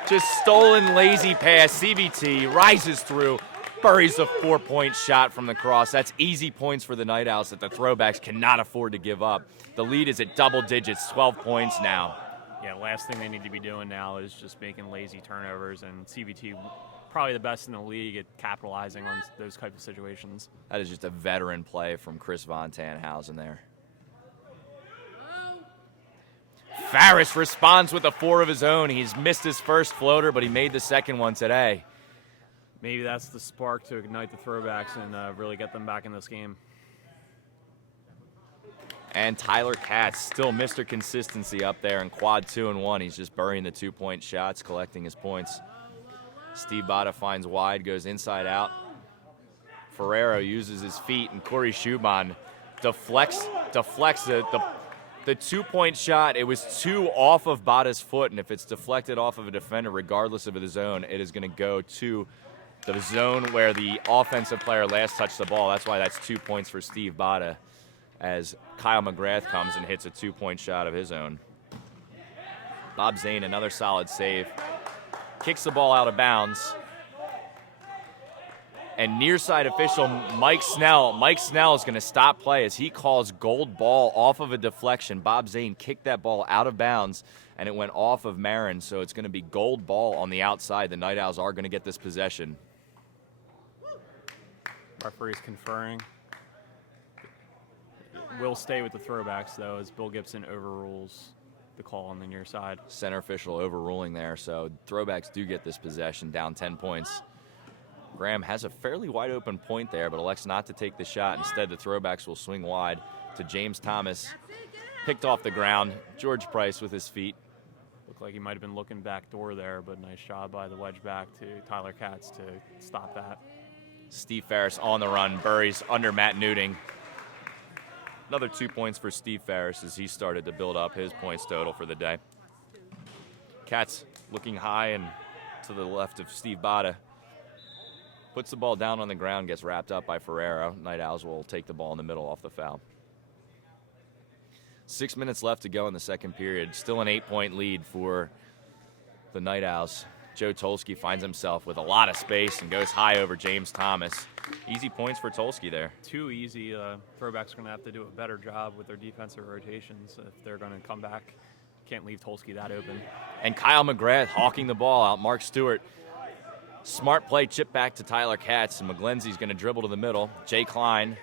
Just stolen lazy pass. CBT rises through, buries a 4-point shot from the cross. That's easy points for the Night Owls that the Throwbacks cannot afford to give up. The lead is at double digits, 12 points now. Yeah, last thing they need to be doing now is just making lazy turnovers, and CBT probably the best in the league at capitalizing on those type of situations. That is just a veteran play from Chris Von Tannhausen there. Farris responds with a 4 of his own. He's missed his first floater, but he made the second one today. Maybe that's the spark to ignite the Throwbacks and really get them back in this game. And Tyler Katz, still Mr. Consistency up there in quad 2 and 1. He's just burying the 2-point shots, collecting his points. Steve Bada finds wide, goes inside out. Ferrero uses his feet, and Corey Schumann deflects the 2-point shot. It was 2 off of Bada's foot, and if it's deflected off of a defender, regardless of the zone, it is going to go to the zone where the offensive player last touched the ball. That's why that's 2 points for Steve Bada, as Kyle McGrath comes and hits a 2-point shot of his own. Bob Zane, another solid save. Kicks the ball out of bounds. And near side official Mike Snell is going to stop play as he calls gold ball off of a deflection. Bob Zane kicked that ball out of bounds, and it went off of Marin, so it's going to be gold ball on the outside. The Night Owls are going to get this possession. Referee's conferring. will stay with the throwbacks, though, as Bill Gibson overrules the call on the near side. Center official overruling there, so throwbacks do get this possession, down 10 points. Graham has a fairly wide open point there, but elects not to take the shot. Instead, the throwbacks will swing wide to James Thomas. Picked off the ground. George Price with his feet. Looked like he might have been looking back door there, but nice job by the wedge back to Tyler Katz to stop that. Steve Ferris on the run, buries under Matt Newting. Another 2 points for Steve Ferris as he started to build up his points total for the day. Katz looking high and to the left of Steve Bada. Puts the ball down on the ground, gets wrapped up by Ferrero. Night Owls will take the ball in the middle off the foul. 6 minutes left to go in the second period. Still an 8-point lead for the Night Owls. Joe Tolsky finds himself with a lot of space and goes high over James Thomas. Easy points for Tolsky there. Too easy. Throwbacks are going to have to do a better job with their defensive rotations if they're going to come back. Can't leave Tolsky that open. And Kyle McGrath hawking the ball out. Mark Stewart. Smart play, chip back to Tyler Katz, and McGlenzy's going to dribble to the middle. Jay Klein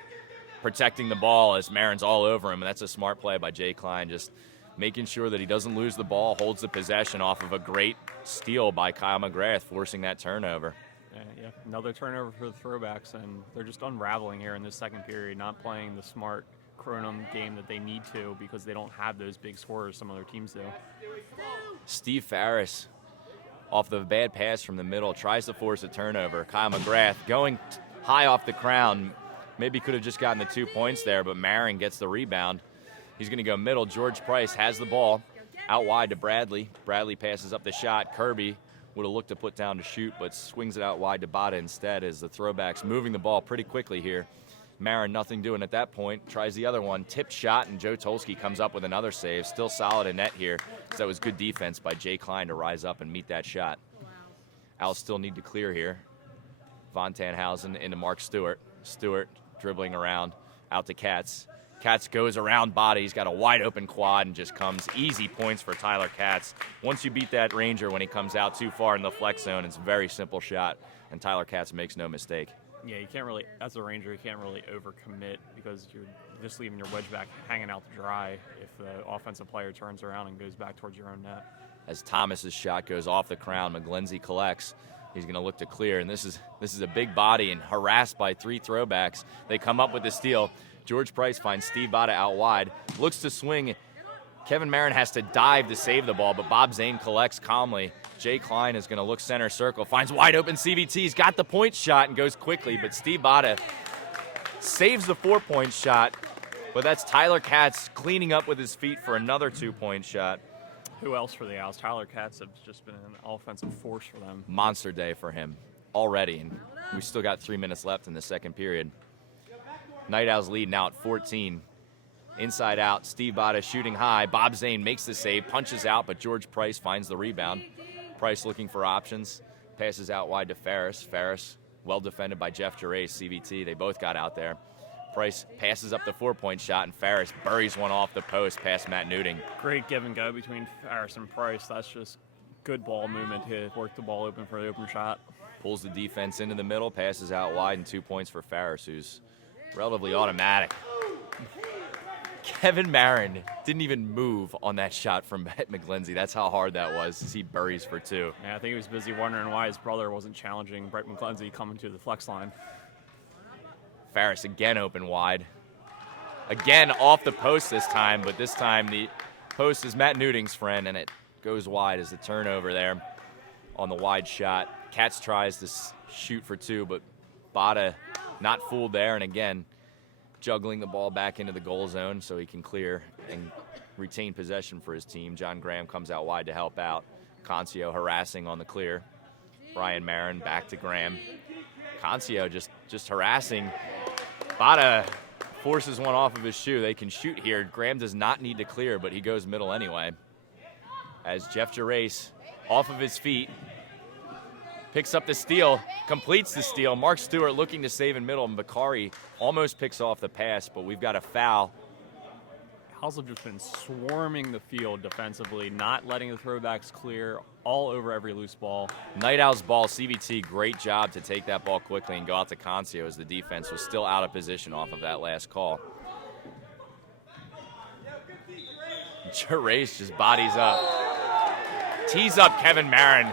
protecting the ball as Marin's all over him, and that's a smart play by Jay Klein, just making sure that he doesn't lose the ball, holds the possession off of a great steal by Kyle McGrath, forcing that turnover. Yeah, another turnover for the throwbacks, and they're just unraveling here in this second period, not playing the smart Kronum game that they need to because they don't have those big scorers some other teams do. Steve Ferris, off the bad pass from the middle, tries to force a turnover. Kyle McGrath going high off the crown. Maybe could have just gotten the 2 points there, but Marin gets the rebound. He's going to go middle. George Price has the ball out wide to Bradley. Bradley passes up the shot. Kirby would have looked to put down to shoot, but swings it out wide to Bada instead as the throwbacks moving the ball pretty quickly here. Marin nothing doing at that point. Tries the other one. Tipped shot, and Joe Tolsky comes up with another save. Still solid in net here because that was good defense by Jay Klein to rise up and meet that shot. Owls still need to clear here. Von Tanhausen into Mark Stewart. Stewart dribbling around out to Katz. Katz goes around Bada. He's got a wide open quad and just comes. Easy points for Tyler Katz. Once you beat that Ranger when he comes out too far in the flex zone, it's a very simple shot, and Tyler Katz makes no mistake. Yeah, you can't really, as a Ranger, you can't really overcommit because you're just leaving your wedge back hanging out to dry if the offensive player turns around and goes back towards your own net. As Thomas's shot goes off the crown, McGlenzy collects. He's going to look to clear, and this is a big body and harassed by 3 throwbacks. They come up with the steal. George Price finds Steve Bada out wide, looks to swing. Kevin Marin has to dive to save the ball, but Bob Zane collects calmly. Jay Klein is going to look center circle, finds wide open CVT. He's got the point shot and goes quickly, but Steve Bada saves the 4-point shot. But that's Tyler Katz cleaning up with his feet for another 2-point shot. Who else for the Owls? Tyler Katz has just been an offensive force for them. Monster day for him already, and we still got 3 minutes left in the second period. Night Owls lead now at 14. Inside out, Steve Bada shooting high. Bob Zane makes the save, punches out, but George Price finds the rebound. Price looking for options, passes out wide to Ferris. Ferris, well defended by Jeff Gerace, CVT. They both got out there. Price passes up the 4-point shot, and Ferris buries one off the post past Matt Newting. Great give and go between Ferris and Price. That's just good ball movement to work the ball open for the open shot. Pulls the defense into the middle, passes out wide, and 2 points for Ferris, who's relatively automatic. Kevin Marin didn't even move on that shot from McGlenzy. That's how hard that was as he buries for 2. Yeah, I think he was busy wondering why his brother wasn't challenging Brett McGlenzy coming to the flex line. Ferris again open wide. Again off the post this time, but this time the post is Matt Newting's friend, and it goes wide as the turnover there on the wide shot. Katz tries to shoot for 2, but Bada not fooled there, and again, juggling the ball back into the goal zone so he can clear and retain possession for his team. John Graham comes out wide to help out. Concio harassing on the clear. Brian Marin back to Graham. Concio just harassing. Bada forces one off of his shoe. They can shoot here. Graham does not need to clear, but he goes middle anyway. As Jeff Gerace, off of his feet, picks up the steal, completes the steal. Mark Stewart looking to save in middle, and Bakari almost picks off the pass, but we've got a foul. Owls have just been swarming the field defensively, not letting the throwbacks clear, all over every loose ball. Night Owls ball, CVT, great job to take that ball quickly and go out to Concio as the defense was still out of position off of that last call. Gerace just bodies up. Tees up Kevin Marin.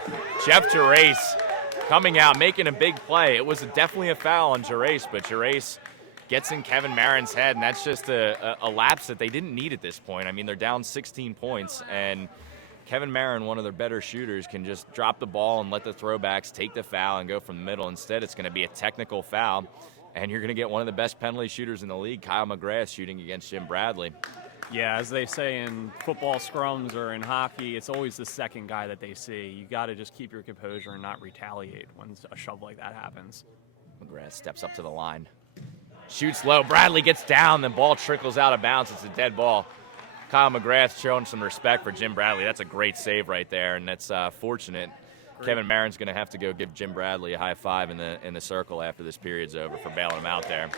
Jeff Gerace coming out, making a big play. It was definitely a foul on Gerace, but Gerace gets in Kevin Marin's head, and that's just a lapse that they didn't need at this point. I mean, they're down 16 points, and Kevin Marin, one of their better shooters, can just drop the ball and let the throwbacks take the foul and go from the middle. Instead, it's going to be a technical foul, and you're going to get one of the best penalty shooters in the league, Kyle McGrath, shooting against Jim Bradley. Yeah, as they say in football scrums or in hockey, it's always the second guy that they see. You got to just keep your composure and not retaliate when a shove like that happens. McGrath steps up to the line. Shoots low. Bradley gets down. The ball trickles out of bounds. It's a dead ball. Kyle McGrath showing some respect for Jim Bradley. That's a great save right there, and that's fortunate. Great. Kevin Marin's going to have to go give Jim Bradley a high five in the circle after this period's over for bailing him out there.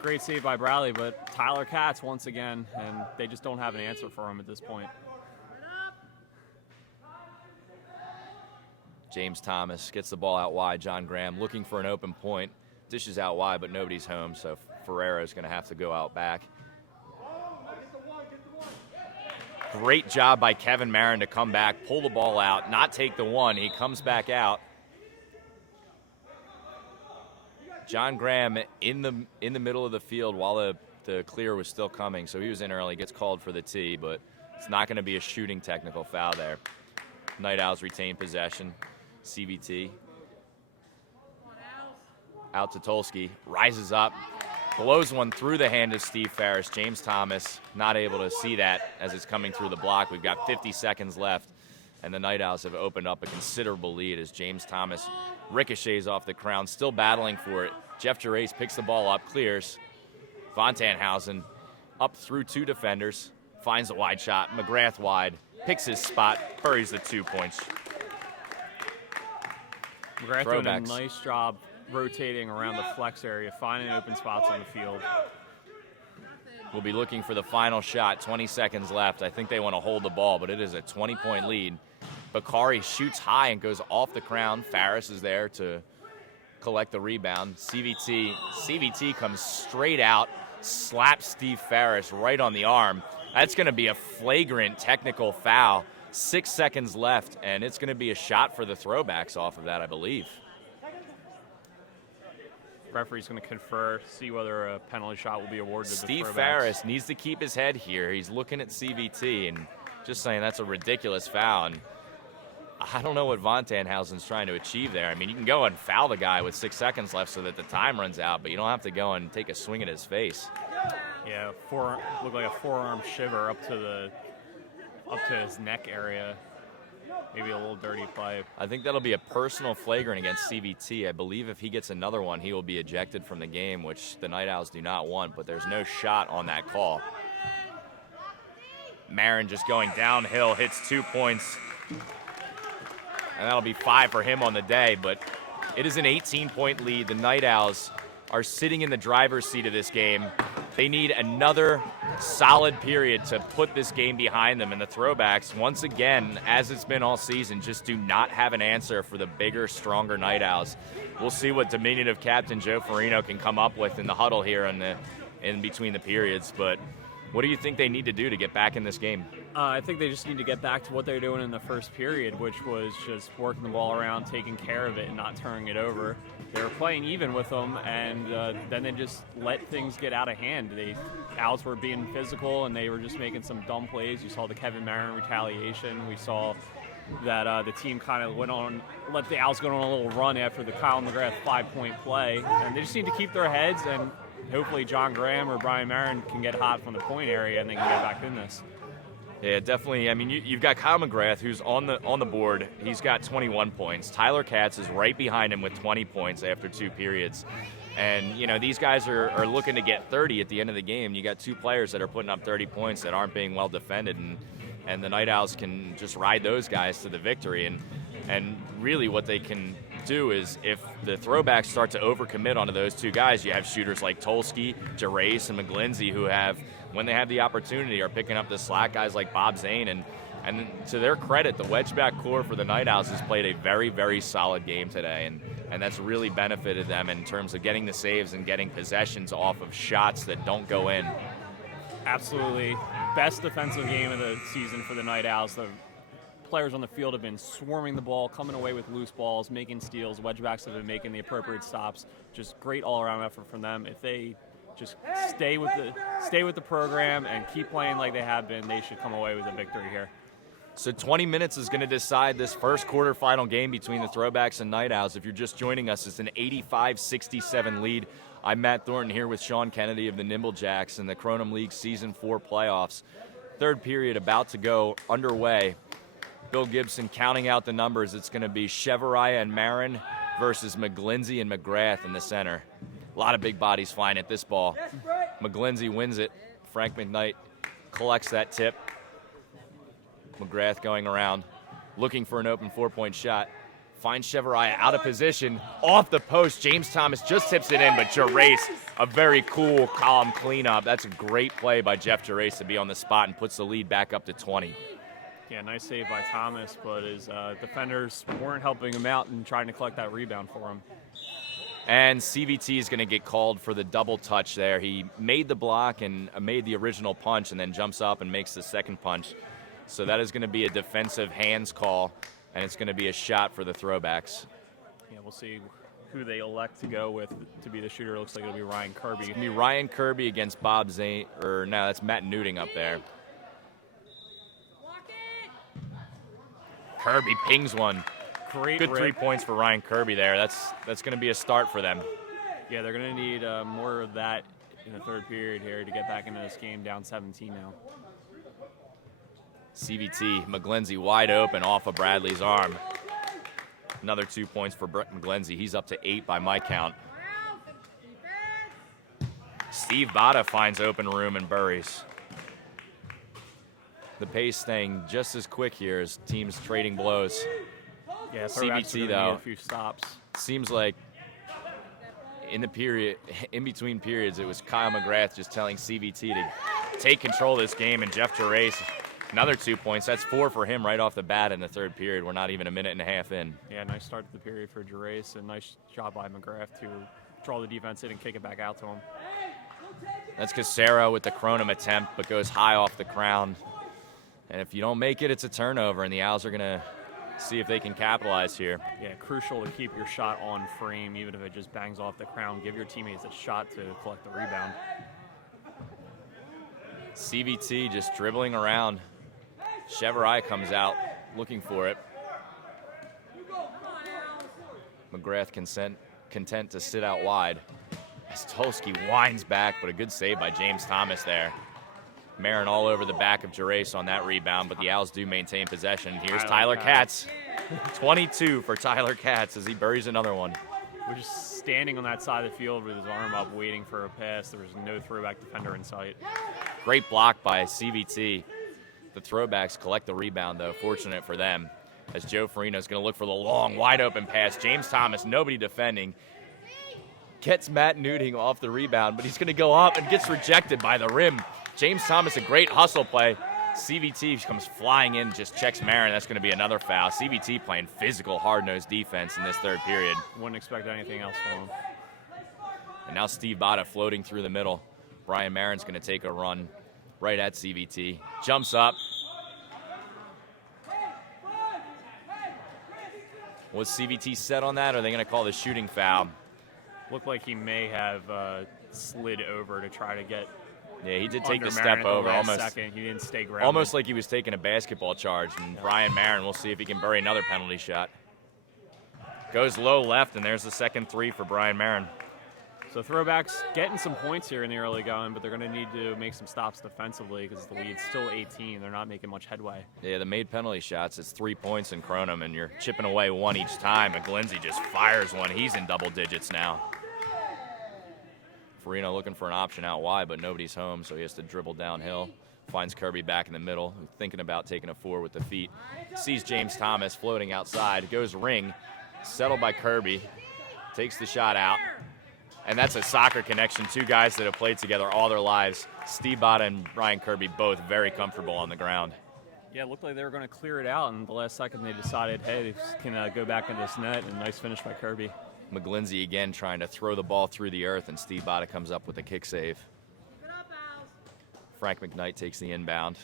Great save by Bradley, but Tyler Katz once again, and they just don't have an answer for him at this point. James Thomas gets the ball out wide. John Graham looking for an open point. Dishes out wide, but nobody's home, so Ferreira's going to have to go out back. Great job by Kevin Marin to come back, pull the ball out, not take the one. He comes back out. John Graham in the middle of the field while the clear was still coming, so he was in early, gets called for the tee, but it's not going to be a shooting technical foul there. Night Owls retain possession. CVT. Out to Tolsky, rises up, blows one through the hand of Steve Ferris. James Thomas not able to see that as it's coming through the block. We've got 50 seconds left, and the Night Owls have opened up a considerable lead as James Thomas ricochets off the crown, still battling for it. Jeff Gerace picks the ball up, clears. Von Tanhausen up through two defenders, finds a wide shot. McGrath wide, picks his spot, buries the 2 points. McGrath doing a nice job rotating around the flex area, finding open spots on the field. We'll be looking for the final shot, 20 seconds left. I think they want to hold the ball, but it is a 20-point lead. Bakari shoots high and goes off the crown. Farris is there to collect the rebound. CVT comes straight out, slaps Steve Farris right on the arm. That's going to be a flagrant technical foul. 6 seconds left, and it's going to be a shot for the Throwbacks off of that, I believe. Referee's going to confer, see whether a penalty shot will be awarded to the Throwbacks. Steve Farris needs to keep his head here. He's looking at CVT and just saying that's a ridiculous foul. And I don't know what Von Tanhausen's trying to achieve there. I mean, you can go and foul the guy with 6 seconds left so that the time runs out, but you don't have to go and take a swing at his face. Yeah, looked like a forearm shiver up to his neck area. Maybe a little dirty play. I think that'll be a personal flagrant against CVT. I believe if he gets another one, he will be ejected from the game, which the Night Owls do not want, but there's no shot on that call. Marin just going downhill, hits 2 points. And that'll be 5 for him on the day, but it is an 18-point lead. The Night Owls are sitting in the driver's seat of this game. They need another solid period to put this game behind them, and the Throwbacks, once again, as it's been all season, just do not have an answer for the bigger, stronger Night Owls. We'll see what diminutive captain Joe Farino can come up with in the huddle here in between the periods, but what do you think they need to do to get back in this game? I think they just need to get back to what they were doing in the first period, which was just working the ball around, taking care of it, and not turning it over. They were playing even with them, and then they just let things get out of hand. The Owls were being physical, and they were just making some dumb plays. You saw the Kevin Marin retaliation. We saw that the team kind of let the Owls go on a little run after the Kyle McGrath 5-point play. And they just need to keep their heads, and hopefully John Graham or Brian Marin can get hot from the point area and they can get back in this. Yeah, definitely. I mean, you've got Kyle McGrath, who's on the board. He's got 21 points. Tyler Katz is right behind him with 20 points after 2 periods. And, you know, these guys are looking to get 30 at the end of the game. You got 2 players that are putting up 30 points that aren't being well defended, and the Night Owls can just ride those guys to the victory. And really what they can do is if the Throwbacks start to overcommit onto those 2 guys, you have shooters like Tolsky, Gerace, and McGlindsey who have, when they have the opportunity, are picking up the slack guys like Bob Zane. And to their credit, the wedgeback core for the Night Owls has played a very, very solid game today. And that's really benefited them in terms of getting the saves and getting possessions off of shots that don't go in. Absolutely. best defensive game of the season for the Night Owls. The players on the field have been swarming the ball, coming away with loose balls, making steals. Wedgebacks have been making the appropriate stops. Just great all-around effort from them. If they just stay with the program and keep playing like they have been, they should come away with a victory here. So 20 minutes is going to decide this first quarterfinal game between the Throwbacks and Night Owls. If you're just joining us, it's an 85-67 lead. I'm Matt Thornton here with Sean Kennedy of the Nimblejacks in the Kronum League Season 4 playoffs. Third period about to go underway. Bill Gibson counting out the numbers. It's going to be Chevariah and Marin versus McGlindsey and McGrath in the center. A lot of big bodies flying at this ball. McGlindsey wins it. Frank McKnight collects that tip. McGrath going around, looking for an open 4-point shot. Finds Chevariah out of position, off the post. James Thomas just tips it in, but Gerace, a very cool column cleanup. That's a great play by Jeff Gerace to be on the spot and puts the lead back up to 20. Yeah, nice save by Thomas, but his defenders weren't helping him out and trying to collect that rebound for him. And CVT is going to get called for the double touch there. He made the block and made the original punch and then jumps up and makes the second punch. So that is going to be a defensive hands call, and it's going to be a shot for the Throwbacks. Yeah, we'll see who they elect to go with to be the shooter. It looks like it'll be Ryan Kirby. It's going to be Ryan Kirby against Bob Zane, or no, that's Matt Newting up there. Kirby pings one. Great Good rip. 3 points for Ryan Kirby there. That's going to be a start for them. Yeah, they're going to need more of that in the third period here to get back into this game down 17 now. CVT, McGlindsey wide open off of Bradley's arm. Another 2 points for Brett McGlindsey. He's up to 8 by my count. Steve Bada finds open room and buries. The pace staying just as quick here as teams trading blows. Yeah, CVT though, a few stops. Seems like in between periods, it was Kyle McGrath just telling CVT to take control of this game, and Jeff Gerace, another 2 points. That's 4 for him right off the bat in the third period. We're not even a minute and a half in. Yeah, nice start to the period for Gerace, and nice job by McGrath to draw the defense in and kick it back out to him. That's Casero with the Kronum attempt, but goes high off the crown. And if you don't make it, it's a turnover, and the Owls are going to see if they can capitalize here. Yeah, crucial to keep your shot on frame, even if it just bangs off the crown. Give your teammates a shot to collect the rebound. CVT just dribbling around. Chevariah comes out looking for it. McGrath content to sit out wide. As Tolsky winds back, but a good save by James Thomas there. Marin all over the back of Gerace on that rebound, but the Owls do maintain possession. Here's Tyler Katz. 22 for Tyler Katz as he buries another one. We're just standing on that side of the field with his arm up waiting for a pass. There was no throwback defender in sight. Great block by CVT. The Throwbacks collect the rebound, though. Fortunate for them, as Joe Farino's going to look for the long, wide-open pass. James Thomas, nobody defending. Gets Matt Newting off the rebound, but he's going to go up and gets rejected by the rim. James Thomas, a great hustle play. CVT comes flying in, just checks Marin. That's going to be another foul. CVT playing physical, hard-nosed defense in this third period. Wouldn't expect anything else from him. And now Steve Bada floating through the middle. Brian Marin's going to take a run right at CVT. Jumps up. Was CVT set on that, or are they going to call the shooting foul? Looked like he may have slid over to try to get. Yeah, he did take the step over almost. Second. He didn't stay grounded. Almost like he was taking a basketball charge. And Brian Marin, we'll see if he can bury another penalty shot. Goes low left, and there's the second three for Brian Marin. So Throwbacks getting some points here in the early going, but they're going to need to make some stops defensively because the lead's still 18. They're not making much headway. Yeah, the made penalty shots, it's 3 points in Kronum, and you're chipping away one each time. McGlindsey just fires one. He's in double digits now. Farino looking for an option out wide, but nobody's home, so he has to dribble downhill. Finds Kirby back in the middle, thinking about taking a four with the feet. Sees James Thomas floating outside, goes ring, settled by Kirby, takes the shot out. And that's a soccer connection, two guys that have played together all their lives. Steve Bada and Ryan Kirby both very comfortable on the ground. Yeah, it looked like they were going to clear it out, and the last second they decided, hey, they can go back in this net, and nice finish by Kirby. McGlindsey again trying to throw the ball through the earth, and Steve Bada comes up with a kick save. Frank McKnight takes the inbound.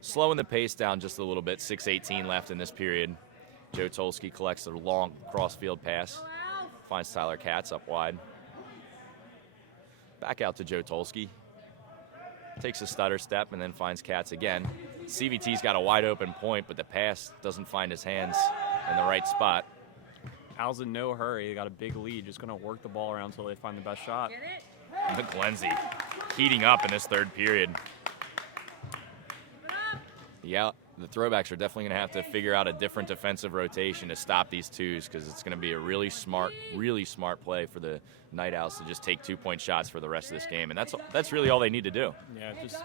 Slowing the pace down just a little bit, 6:18 left in this period. Joe Tolsky collects a long cross-field pass, finds Tyler Katz up wide. Back out to Joe Tolsky. Takes a stutter step and then finds Katz again. CVT's got a wide open point, but the pass doesn't find his hands in the right spot. Al's in no hurry. They got a big lead. Just going to work the ball around until they find the best shot. McGlenzy heating up in this third period. Yeah, the Throwbacks are definitely going to have to figure out a different defensive rotation to stop these twos, because it's going to be a really smart play for the Night Owls to just take 2-point shots for the rest of this game, and that's really all they need to do. Yeah, just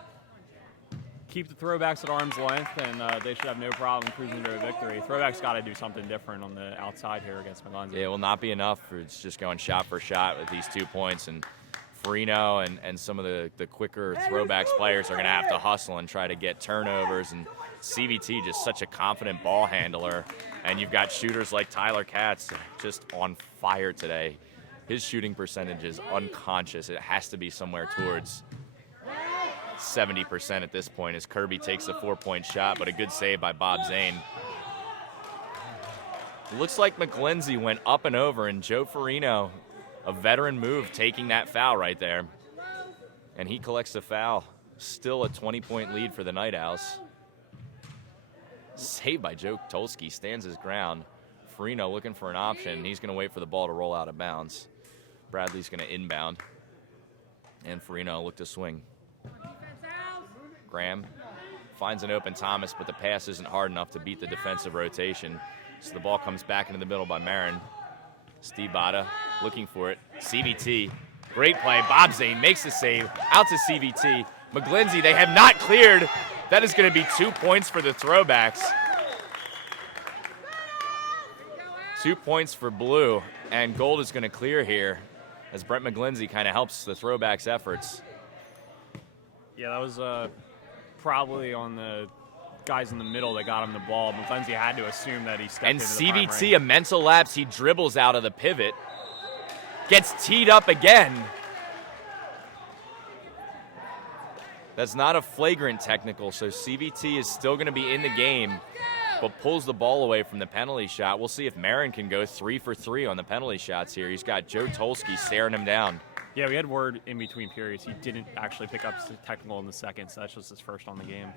keep the Throwbacks at arm's length, and they should have no problem cruising to a victory. Throwbacks got to do something different on the outside here against McGlenzy. Yeah, it will not be enough. It's just going shot for shot with these 2 points, and Farino and some of the quicker Throwbacks players are going to have to hustle and try to get turnovers, and CVT just such a confident ball handler, and you've got shooters like Tyler Katz just on fire today. His shooting percentage is unconscious. It has to be somewhere towards 70% at this point as Kirby takes a 4-point shot, but a good save by Bob Zane. Looks like McGlenzy went up and over, and Joe Farino, a veteran move, taking that foul right there. And he collects the foul. Still a 20-point lead for the Night Owls. Saved by Joe Tolsky, stands his ground. Farino looking for an option. He's going to wait for the ball to roll out of bounds. Bradley's going to inbound. And Farino look to swing. Graham finds an open Thomas, but the pass isn't hard enough to beat the defensive rotation. So the ball comes back into the middle by Marin. Steve Bada looking for it. CVT, great play. Bob Zane makes the save. Out to CVT. McGlenzy, they have not cleared. That is going to be 2 points for the Throwbacks. 2 points for blue, and gold is going to clear here as Brett McGlenzy kind of helps the Throwbacks' efforts. Yeah, that was probably on the guys in the middle that got him the ball. McGlenzy had to assume that he stepped and into the prime CVT, range. a mental lapse, he dribbles out of the pivot, gets teed up again. That's not a flagrant technical, so CVT is still going to be in the game, but pulls the ball away from the penalty shot. We'll see if Marin can go 3 for 3 on the penalty shots here. He's got Joe Tolsky staring him down. Yeah, we had word in between periods. He didn't actually pick up the technical in the second, so that's just his first on the game.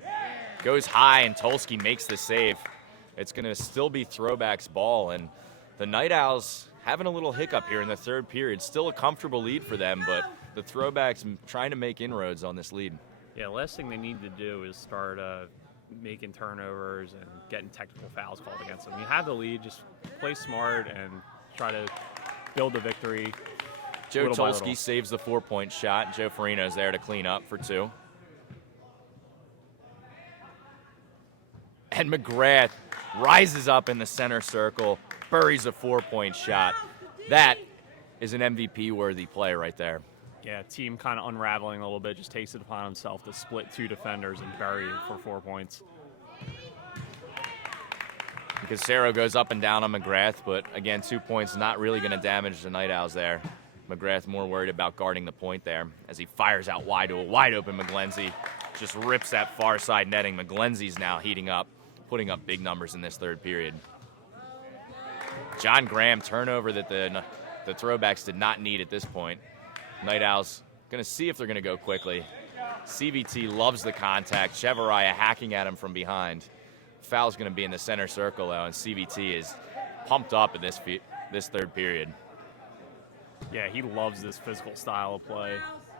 Goes high, and Tolsky makes the save. It's going to still be Throwbacks ball, and the Night Owls having a little hiccup here in the third period. Still a comfortable lead for them, but the Throwbacks trying to make inroads on this lead. Yeah, last thing they need to do is start making turnovers and getting technical fouls called against them. You have the lead, just play smart and try to build the victory. Joe Tolsky saves the 4-point shot. Joe Farino's there to clean up for 2. And McGrath rises up in the center circle, buries a 4-point shot. That is an MVP-worthy play right there. Yeah, team kind of unraveling a little bit, just takes it upon himself to split 2 defenders and bury it for 4 points. Casero goes up and down on McGrath, but again, 2 points not really going to damage the Night Owls there. McGrath more worried about guarding the point there as he fires out wide to a wide open McGlenzy. Just rips that far side netting. McGlenzy's now heating up, putting up big numbers in this third period. John Graham, turnover that the Throwbacks did not need at this point. Night Owls going to see if they're going to go quickly. CVT loves the contact. Chevariah hacking at him from behind. Foul's going to be in the center circle, though, and CVT is pumped up in this third period. Yeah, he loves this physical style of play.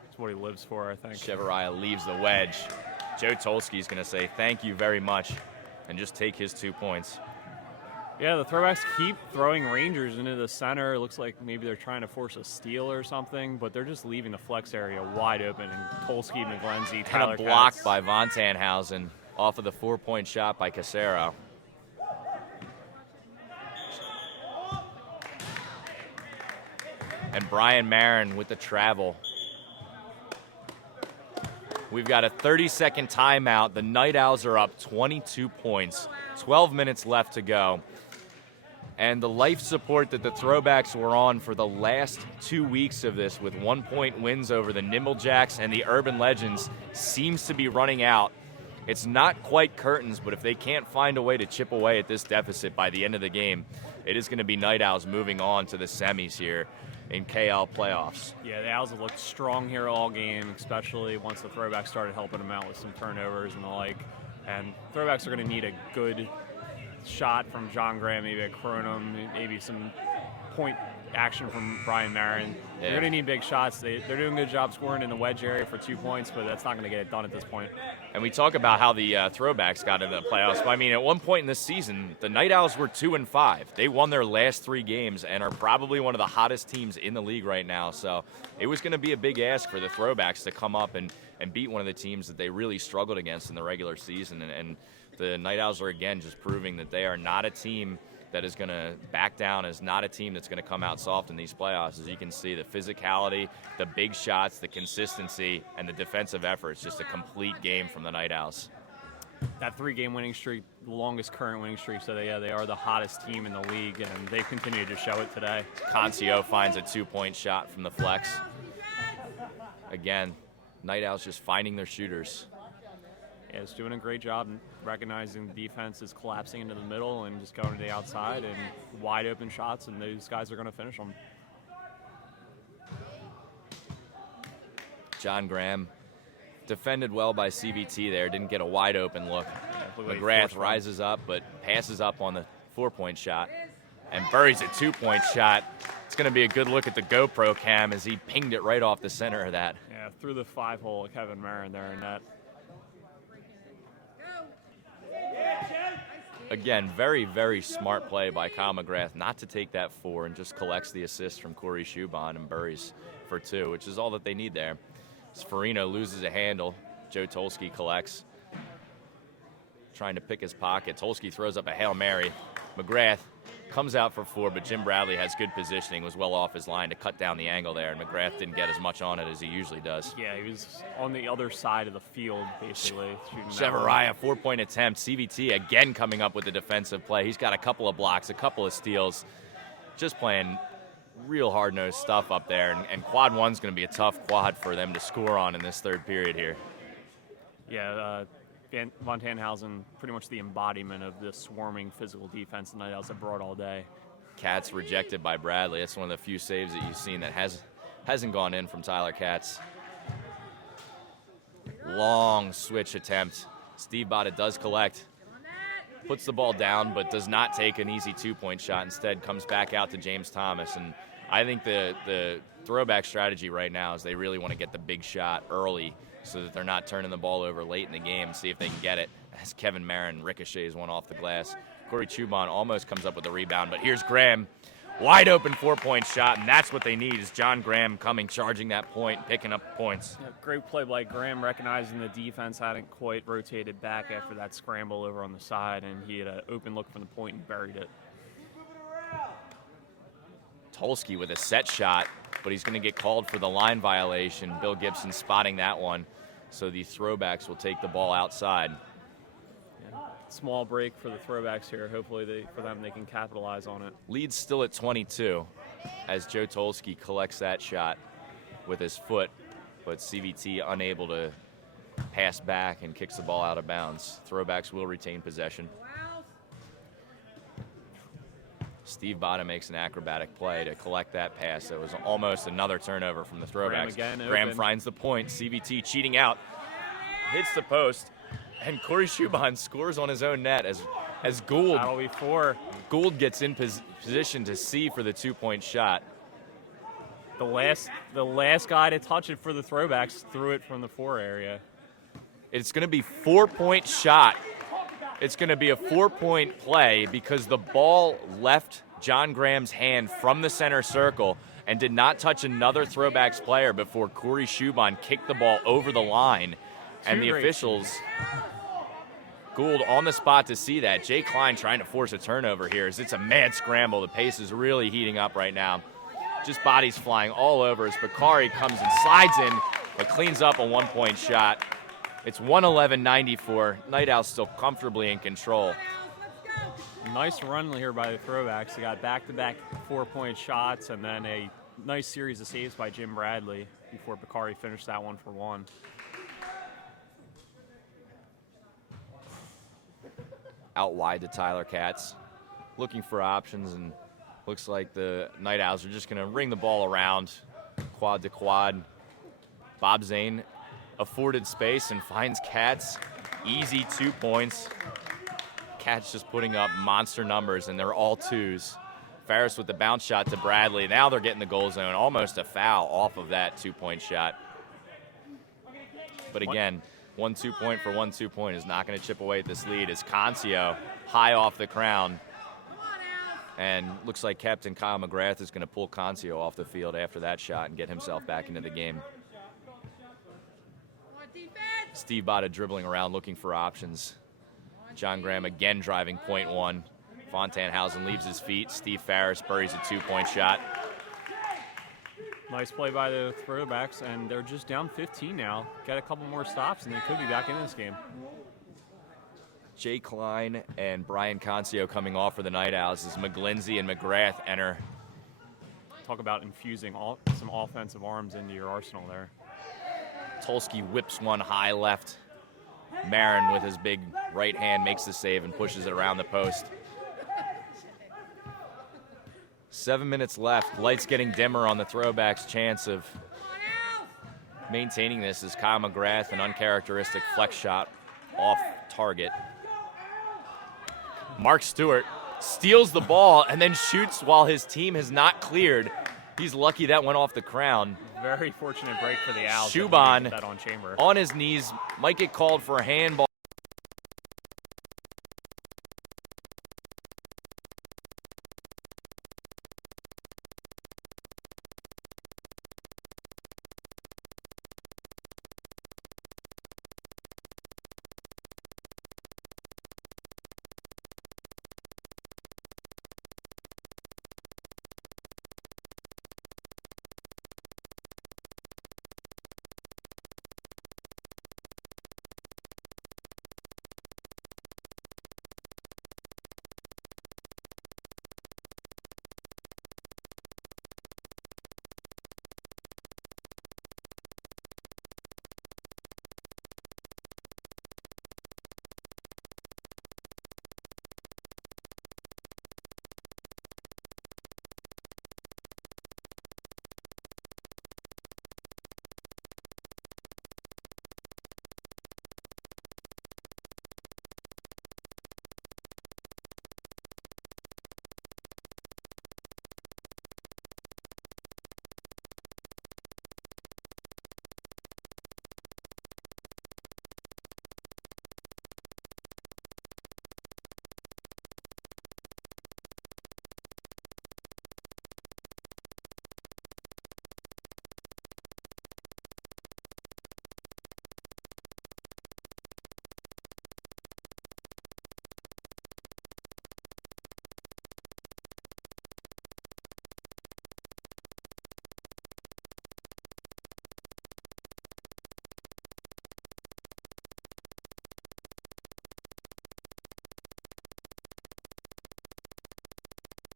It's what he lives for, I think. Chevariah leaves the wedge. Joe Tolsky's going to say thank you very much and just take his 2 points. Yeah, the Throwbacks keep throwing Rangers into the center. It looks like maybe they're trying to force a steal or something, but they're just leaving the flex area wide open. And Tolsky, McGlenzy, Tyler And a block Katz. by Von Tannhausen off of the 4-point shot by Casero. And Brian Marin with the travel. We've got a 30-second timeout. The Night Owls are up 22 points. 12 minutes left to go. And the life support that the Throwbacks were on for the last 2 weeks of this, with 1-point wins over the Nimblejacks and the Urban Legends, seems to be running out. It's not quite curtains, but if they can't find a way to chip away at this deficit by the end of the game, it is going to be Night Owls moving on to the semis here in KL playoffs. Yeah, the Owls have looked strong here all game, especially once the Throwbacks started helping them out with some turnovers and the like. And Throwbacks are going to need a good shot from John Graham, maybe a Kronum, maybe some point action from Brian Marin. Yeah. They're going to need big shots. They're doing a good job scoring in the wedge area for 2 points, but that's not going to get it done at this point. And we talk about how the Throwbacks got into the playoffs. But I mean, at one point in this season, the Night Owls were 2-5. They won their last 3 games and are probably one of the hottest teams in the league right now. So it was going to be a big ask for the Throwbacks to come up and beat one of the teams that they really struggled against in the regular season. And the Night Owls are, again, just proving that they are not a team that is going to back down, is not a team that's going to come out soft in these playoffs. As you can see, the physicality, the big shots, the consistency, and the defensive effort. It's just a complete game from the Night Owls. That 3-game winning streak, the longest current winning streak, so they are the hottest team in the league, and they continue to show it today. Concio finds a 2-point shot from the flex. Again, Night Owls just finding their shooters. Yeah, it's doing a great job recognizing the defense is collapsing into the middle and just going to the outside and wide open shots, and those guys are going to finish them. John Graham defended well by CVT there, didn't get a wide open look. Yeah, McGrath rises up but passes up on the 4-point shot and buries a 2-point shot. It's going to be a good look at the GoPro cam as he pinged it right off the center of that. Yeah, through the 5-hole of Kevin Marin there in that. Again, very, very smart play by Kyle McGrath not to take that 4 and just collects the assist from Corey Shuban and buries for 2, which is all that they need there. Sfarino loses a handle. Joe Tolsky collects, trying to pick his pocket. Tolsky throws up a Hail Mary. McGrath comes out for 4, but Jim Bradley has good positioning, was well off his line to cut down the angle there, and McGrath didn't get as much on it as he usually does. Yeah, he was on the other side of the field, basically. Chevariah, 4-point attempt. CVT again coming up with the defensive play. He's got a couple of blocks, a couple of steals, just playing real hard-nosed stuff up there, and quad 1's going to be a tough quad for them to score on in this third period here. Yeah, Von Tannhausen, pretty much the embodiment of this swarming physical defense the Night Owls have brought all day. Katz rejected by Bradley. That's one of the few saves that you've seen that hasn't gone in from Tyler Katz. Long switch attempt. Steve Botta does collect. Puts the ball down, but does not take an easy 2-point shot. Instead, comes back out to James Thomas. And I think the throwback strategy right now is they really want to get the big shot early so that they're not turning the ball over late in the game and see if they can get it. As Kevin Marin ricochets one off the glass. Corey Chuban almost comes up with the rebound, but here's Graham. Wide open 4-point shot, and that's what they need is John Graham coming, charging that point, picking up points. Yeah, great play by Graham, recognizing the defense hadn't quite rotated back after that scramble over on the side, and he had an open look from the point and buried it. Tolsky with a set shot, but he's going to get called for the line violation. Bill Gibson spotting that one, so the Throwbacks will take the ball outside. Yeah. Small break for the Throwbacks here. Hopefully for them they can capitalize on it. Lead's still at 22 as Joe Tolsky collects that shot with his foot, but CVT unable to pass back and kicks the ball out of bounds. Throwbacks will retain possession. Steve Botta makes an acrobatic play to collect that pass. That was almost another turnover from the Throwbacks. Graham finds the point. CVT cheating out. Hits the post. And Corey Shuban scores on his own net as Gould. That'll be 4. Gould gets in position to see for the 2-point shot. The last guy to touch it for the Throwbacks threw it from the 4 area. It's going to be 4-point shot. It's going to be a 4-point play because the ball left John Graham's hand from the center circle and did not touch another Throwbacks player before Corey Shuban kicked the ball over the line. And the officials, Gould on the spot to see that. Jay Klein trying to force a turnover here as it's a mad scramble. The pace is really heating up right now. Just bodies flying all over as Bakari comes and slides in, but cleans up a 1-point shot. It's 111-94. Night Owls still comfortably in control. Nice run here by the Throwbacks. They got back-to-back 4-point shots and then a nice series of saves by Jim Bradley before Bakari finished that one for one. Out wide to Tyler Katz, looking for options, and looks like the Night Owls are just going to ring the ball around, quad to quad. Bob Zane afforded space and finds Katz. Easy 2 points. Katz just putting up monster numbers, and they're all twos. Ferris with the bounce shot to Bradley. Now they're getting the goal zone. Almost a foul off of that 2-point shot. But again, 1 2-point for 1 2-point is not going to chip away at this lead as Concio high off the crown. And looks like Captain Kyle McGrath is going to pull Concio off the field after that shot and get himself back into the game. Steve Botta dribbling around looking for options. John Graham again driving point one. Fontanhausen leaves his feet. Steve Ferris buries a 2-point shot. Nice play by the Throwbacks, and they're just down 15 now. Got a couple more stops, and they could be back in this game. Jay Klein and Brian Concio coming off for the Night Owls as McGlindsey and McGrath enter. Talk about infusing some offensive arms into your arsenal there. Tulski whips one high left. Marin with his big right hand makes the save and pushes it around the post. 7 minutes left. Lights getting dimmer on the Throwbacks' chance of maintaining this as Kyle McGrath, an uncharacteristic flex shot off target. Mark Stewart steals the ball and then shoots while his team has not cleared. He's lucky that went off the crown. Very fortunate break for the Owls. Shuban that on Chamber. On his knees, might get called for a handball.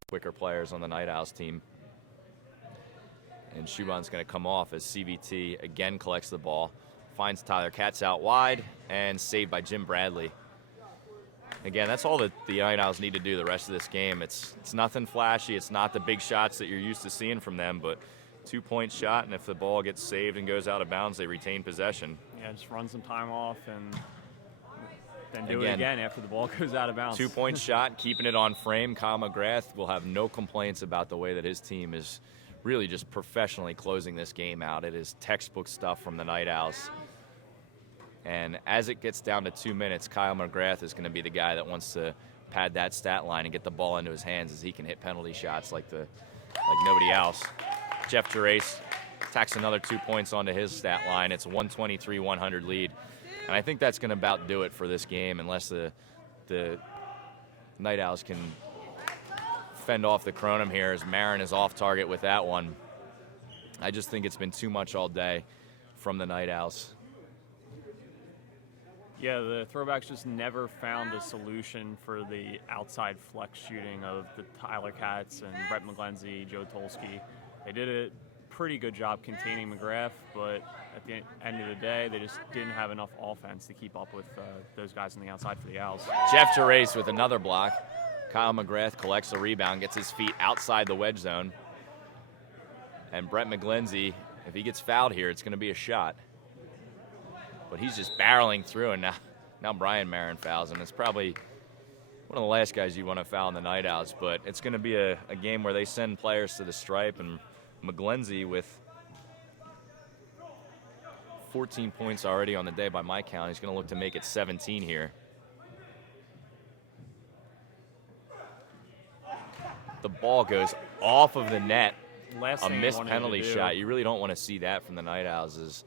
Quicker players on the Night Owls team. And Shuban's going to come off as CBT again collects the ball, finds Tyler Katz out wide, and saved by Jim Bradley. Again, that's all that the Night Owls need to do the rest of this game. It's nothing flashy. It's not the big shots that you're used to seeing from them, but 2-point shot, and if the ball gets saved and goes out of bounds, they retain possession. Yeah, just run some time off and then do it again after the ball goes out of bounds. 2-point shot, keeping it on frame. Kyle McGrath will have no complaints about the way that his team is really just professionally closing this game out. It is textbook stuff from the Night Owls. And as it gets down to 2 minutes, Kyle McGrath is going to be the guy that wants to pad that stat line and get the ball into his hands as he can hit penalty shots like nobody else. Jeff Gerace tacks another 2 points onto his stat line. It's a 123-100 lead. And I think that's going to about do it for this game unless the Night Owls can fend off the Kronum here as Marin is off target with that one. I just think it's been too much all day from the Night Owls. Yeah, the Throwbacks just never found a solution for the outside flex shooting of the Tyler Katz and Brett McGlenzie, Joe Tolsky. They did a pretty good job containing McGrath, but at the end of the day, they just didn't have enough offense to keep up with those guys on the outside for the Owls. Jeff Gerace with another block. Kyle McGrath collects the rebound, gets his feet outside the wedge zone. And Brett McGlenzie, if he gets fouled here, it's going to be a shot. But he's just barreling through, and now Brian Marin fouls him. It's probably one of the last guys you want to foul in the Night Owls, but it's going to be a game where they send players to the stripe, and McGlenzie with 14 points already on the day by my count. He's going to look to make it 17 here. The ball goes off of the net. A missed penalty shot. You really don't want to see that from the Night Owls.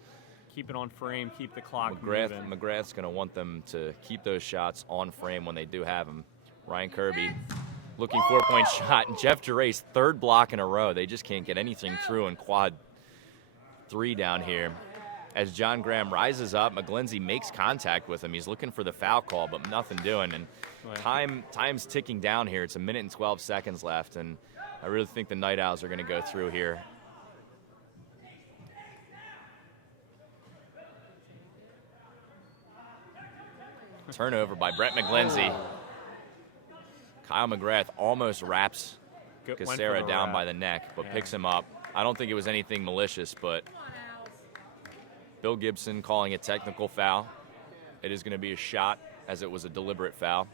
Keep it on frame, keep the clock moving. McGrath's going to want them to keep those shots on frame when they do have them. Ryan Kirby looking 4-point shot, and Jeff Gerace, third block in a row. They just can't get anything through in quad 3 down here. As John Graham rises up, McGlenzie makes contact with him. He's looking for the foul call, but nothing doing. And time's ticking down here. It's 1 minute and 12 seconds left, and I really think the Night Owls are going to go through here. Turnover by Brett McGlenzie. Kyle McGrath almost wraps Kacera down by the neck, but picks him up. I don't think it was anything malicious, but Bill Gibson calling a technical foul. It is going to be a shot, as it was a deliberate foul.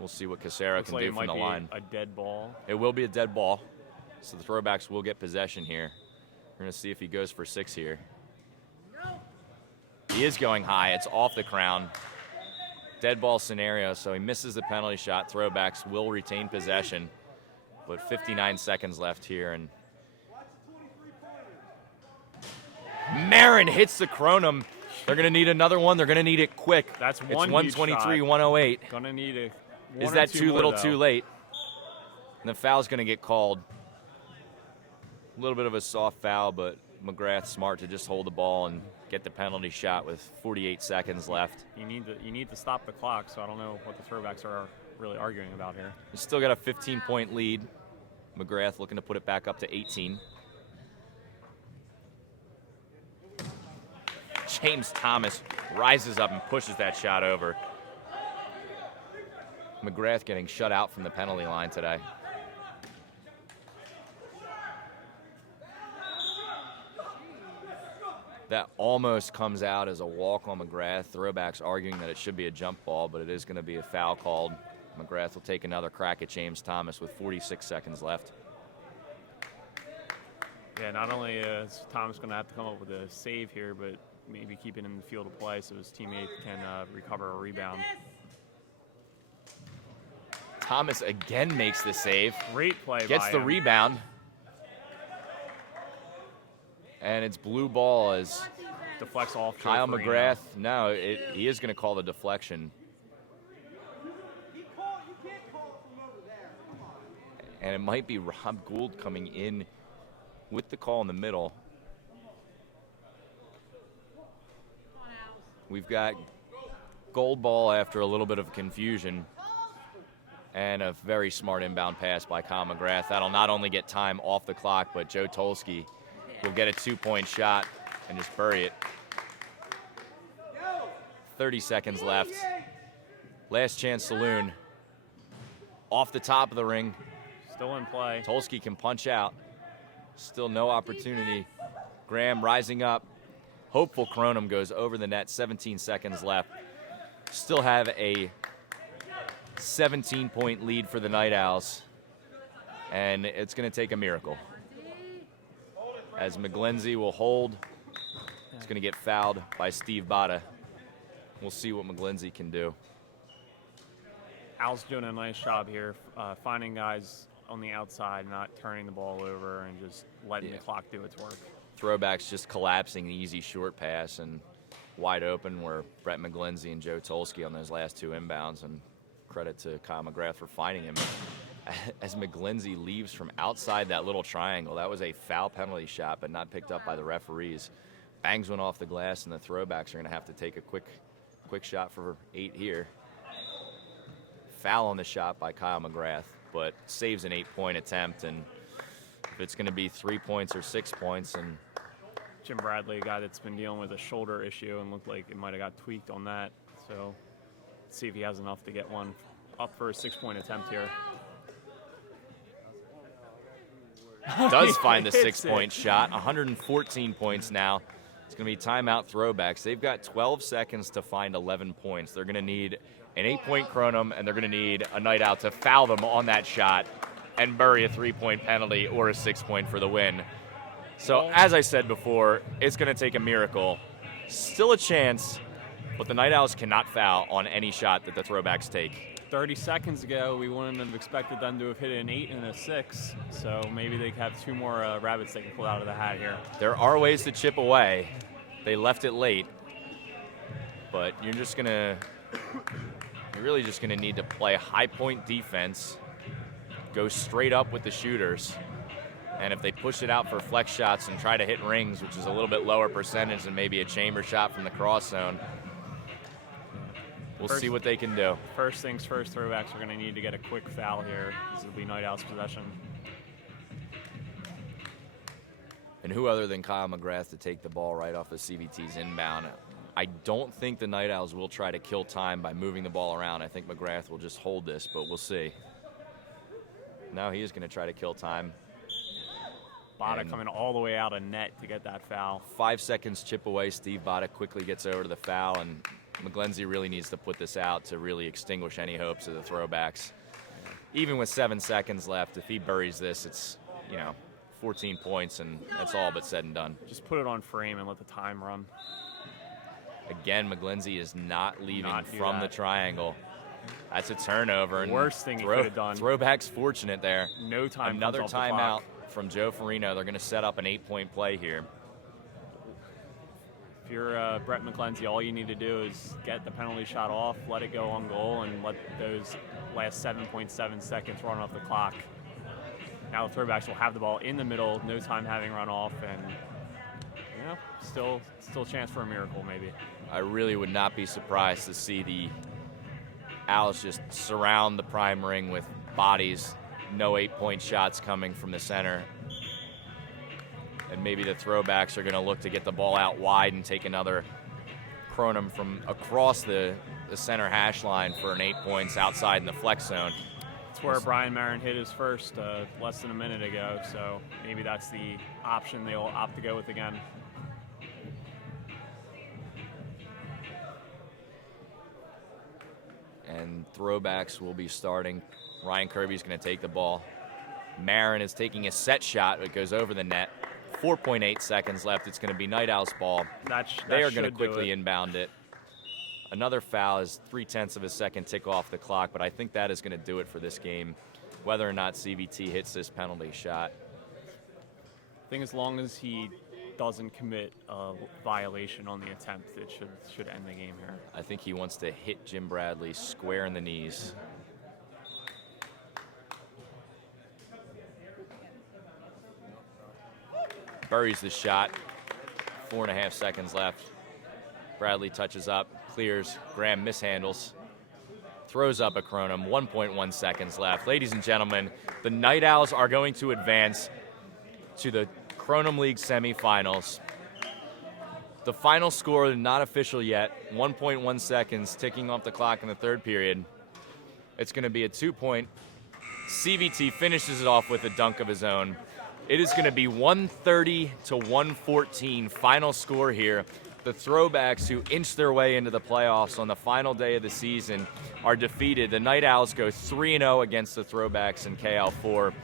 We'll see what Kacera can do from the line. A dead ball. It will be a dead ball, so the Throwbacks will get possession here. We're going to see if he goes for 6 here. He is going high. It's off the crown. Dead ball scenario, so he misses the penalty shot. Throwbacks will retain possession, but 59 seconds left here. And Marin hits the Kronum. They're going to need another one. They're going to need it quick. That's one. It's 123-108. Going to need a. Is that too little, too late? And the foul's going to get called. A little bit of a soft foul, but McGrath smart to just hold the ball and get the penalty shot with 48 seconds left. You need to stop the clock, so I don't know what the Throwbacks are really arguing about here. He's still got a 15-point lead. McGrath looking to put it back up to 18. James Thomas rises up and pushes that shot over. McGrath getting shut out from the penalty line today. That almost comes out as a walk on McGrath. Throwbacks arguing that it should be a jump ball, but it is going to be a foul called. McGrath will take another crack at James Thomas with 46 seconds left. Yeah, not only is Thomas going to have to come up with a save here, but maybe keep it in the field of play so his teammate can recover a rebound. Thomas again makes the save. Great play. Gets the rebound. And it's blue ball as deflects off. Kyle McGrath. No, he is going to call the deflection. And it might be Rob Gould coming in with the call in the middle. We've got gold ball after a little bit of confusion. And a very smart inbound pass by Kyle McGrath. That'll not only get time off the clock, but Joe Tolsky will get a 2-point shot and just bury it. 30 seconds left. Last chance saloon. Off the top of the ring. Still in play. Tolsky can punch out. Still no opportunity. Graham rising up. Hopeful Kronum goes over the net. 17 seconds left. Still have a 17-point lead for the Night Owls. And it's going to take a miracle. As McGlenzie will hold. It's going to get fouled by Steve Botta. We'll see what McGlenzie can do. Al's doing a nice job here, finding guys on the outside, not turning the ball over, and just letting the clock do its work. Throwbacks just collapsing the easy short pass and wide open were Brett McGlenzie and Joe Tolsky on those last 2 inbounds, and credit to Kyle McGrath for finding him. As McGlenzie leaves from outside that little triangle, that was a foul penalty shot, but not picked up by the referees. bangs one off the glass, and the Throwbacks are going to have to take a quick shot for 8 here. Foul on the shot by Kyle McGrath, but saves an 8-point attempt, and if it's going to be 3 points or 6 points, and Jim Bradley, a guy that's been dealing with a shoulder issue and looked like it might have got tweaked on that. So let's see if he has enough to get one up for a 6-point attempt here. does find the 6-point shot. 114 points now. It's going to be timeout Throwbacks. They've got 12 seconds to find 11 points. They're going to need an 8-point Kronum, and they're going to need a Night Owl to foul them on that shot and bury a 3-point penalty or a 6-point for the win. So, as I said before, it's going to take a miracle. Still a chance, but the Night Owls cannot foul on any shot that the Throwbacks take. 30 seconds ago, we wouldn't have expected them to have hit an 8 and a 6, so maybe they have 2 more rabbits they can pull out of the hat here. There are ways to chip away. They left it late, but you're really just going to need to play high-point defense, go straight up with the shooters, and if they push it out for flex shots and try to hit rings, which is a little bit lower percentage than maybe a chamber shot from the cross zone, we'll see what they can do. First things first, Throwbacks are going to need to get a quick foul here. This will be Night Owl's possession. And who other than Kyle McGrath to take the ball right off of CVT's inbound? I don't think the Night Owls will try to kill time by moving the ball around. I think McGrath will just hold this, but we'll see. No, he is going to try to kill time. Bada coming all the way out of net to get that foul. 5 seconds chip away. Steve Bada quickly gets over to the foul, and McGlenzie really needs to put this out to really extinguish any hopes of the Throwbacks. Even with 7 seconds left, if he buries this, it's, 14 points, and that's all but said and done. Just put it on frame and let the time run. Again, McGlenzie is not leaving from the triangle. That's a turnover. And worst thing he could have done. Throwbacks fortunate there. No time. Another timeout from Joe Farino. They're going to set up an 8-point play here. If you're Brett McGlenzie, all you need to do is get the penalty shot off, let it go on goal, and let those last 7.7 seconds run off the clock. Now the Throwbacks will have the ball in the middle, no time having run off, and still a chance for a miracle maybe. I really would not be surprised to see the Owls just surround the prime ring with bodies. No 8-point shots coming from the center. And maybe the Throwbacks are going to look to get the ball out wide and take another Kronum from across the center hash line for an 8 points outside in the flex zone. It's where Brian Marin hit his first less than a minute ago, so maybe that's the option they'll opt to go with again. And Throwbacks will be starting. Ryan Kirby's going to take the ball. Marin is taking a set shot. It goes over the net. 4.8 seconds left. It's going to be Night Owl's ball. They are going to quickly inbound it. Another foul is 0.3 of a second tick off the clock, but I think that is going to do it for this game, whether or not CVT hits this penalty shot. I think as long as he doesn't commit a violation on the attempt, it should end the game here. I think he wants to hit Jim Bradley square in the knees. Buries the shot. 4.5 seconds left. Bradley touches up, clears. Graham mishandles. Throws up a Kronum. 1.1 seconds left. Ladies and gentlemen, the Night Owls are going to advance to the Kronum League semifinals. The final score, not official yet. 1.1 seconds ticking off the clock in the third period. It's going to be a 2-point. CVT finishes it off with a dunk of his own. It is going to be 130 to 114 final score here. The Throwbacks, who inched their way into the playoffs on the final day of the season, are defeated. The Night Owls go 3-0 against the Throwbacks in KL4.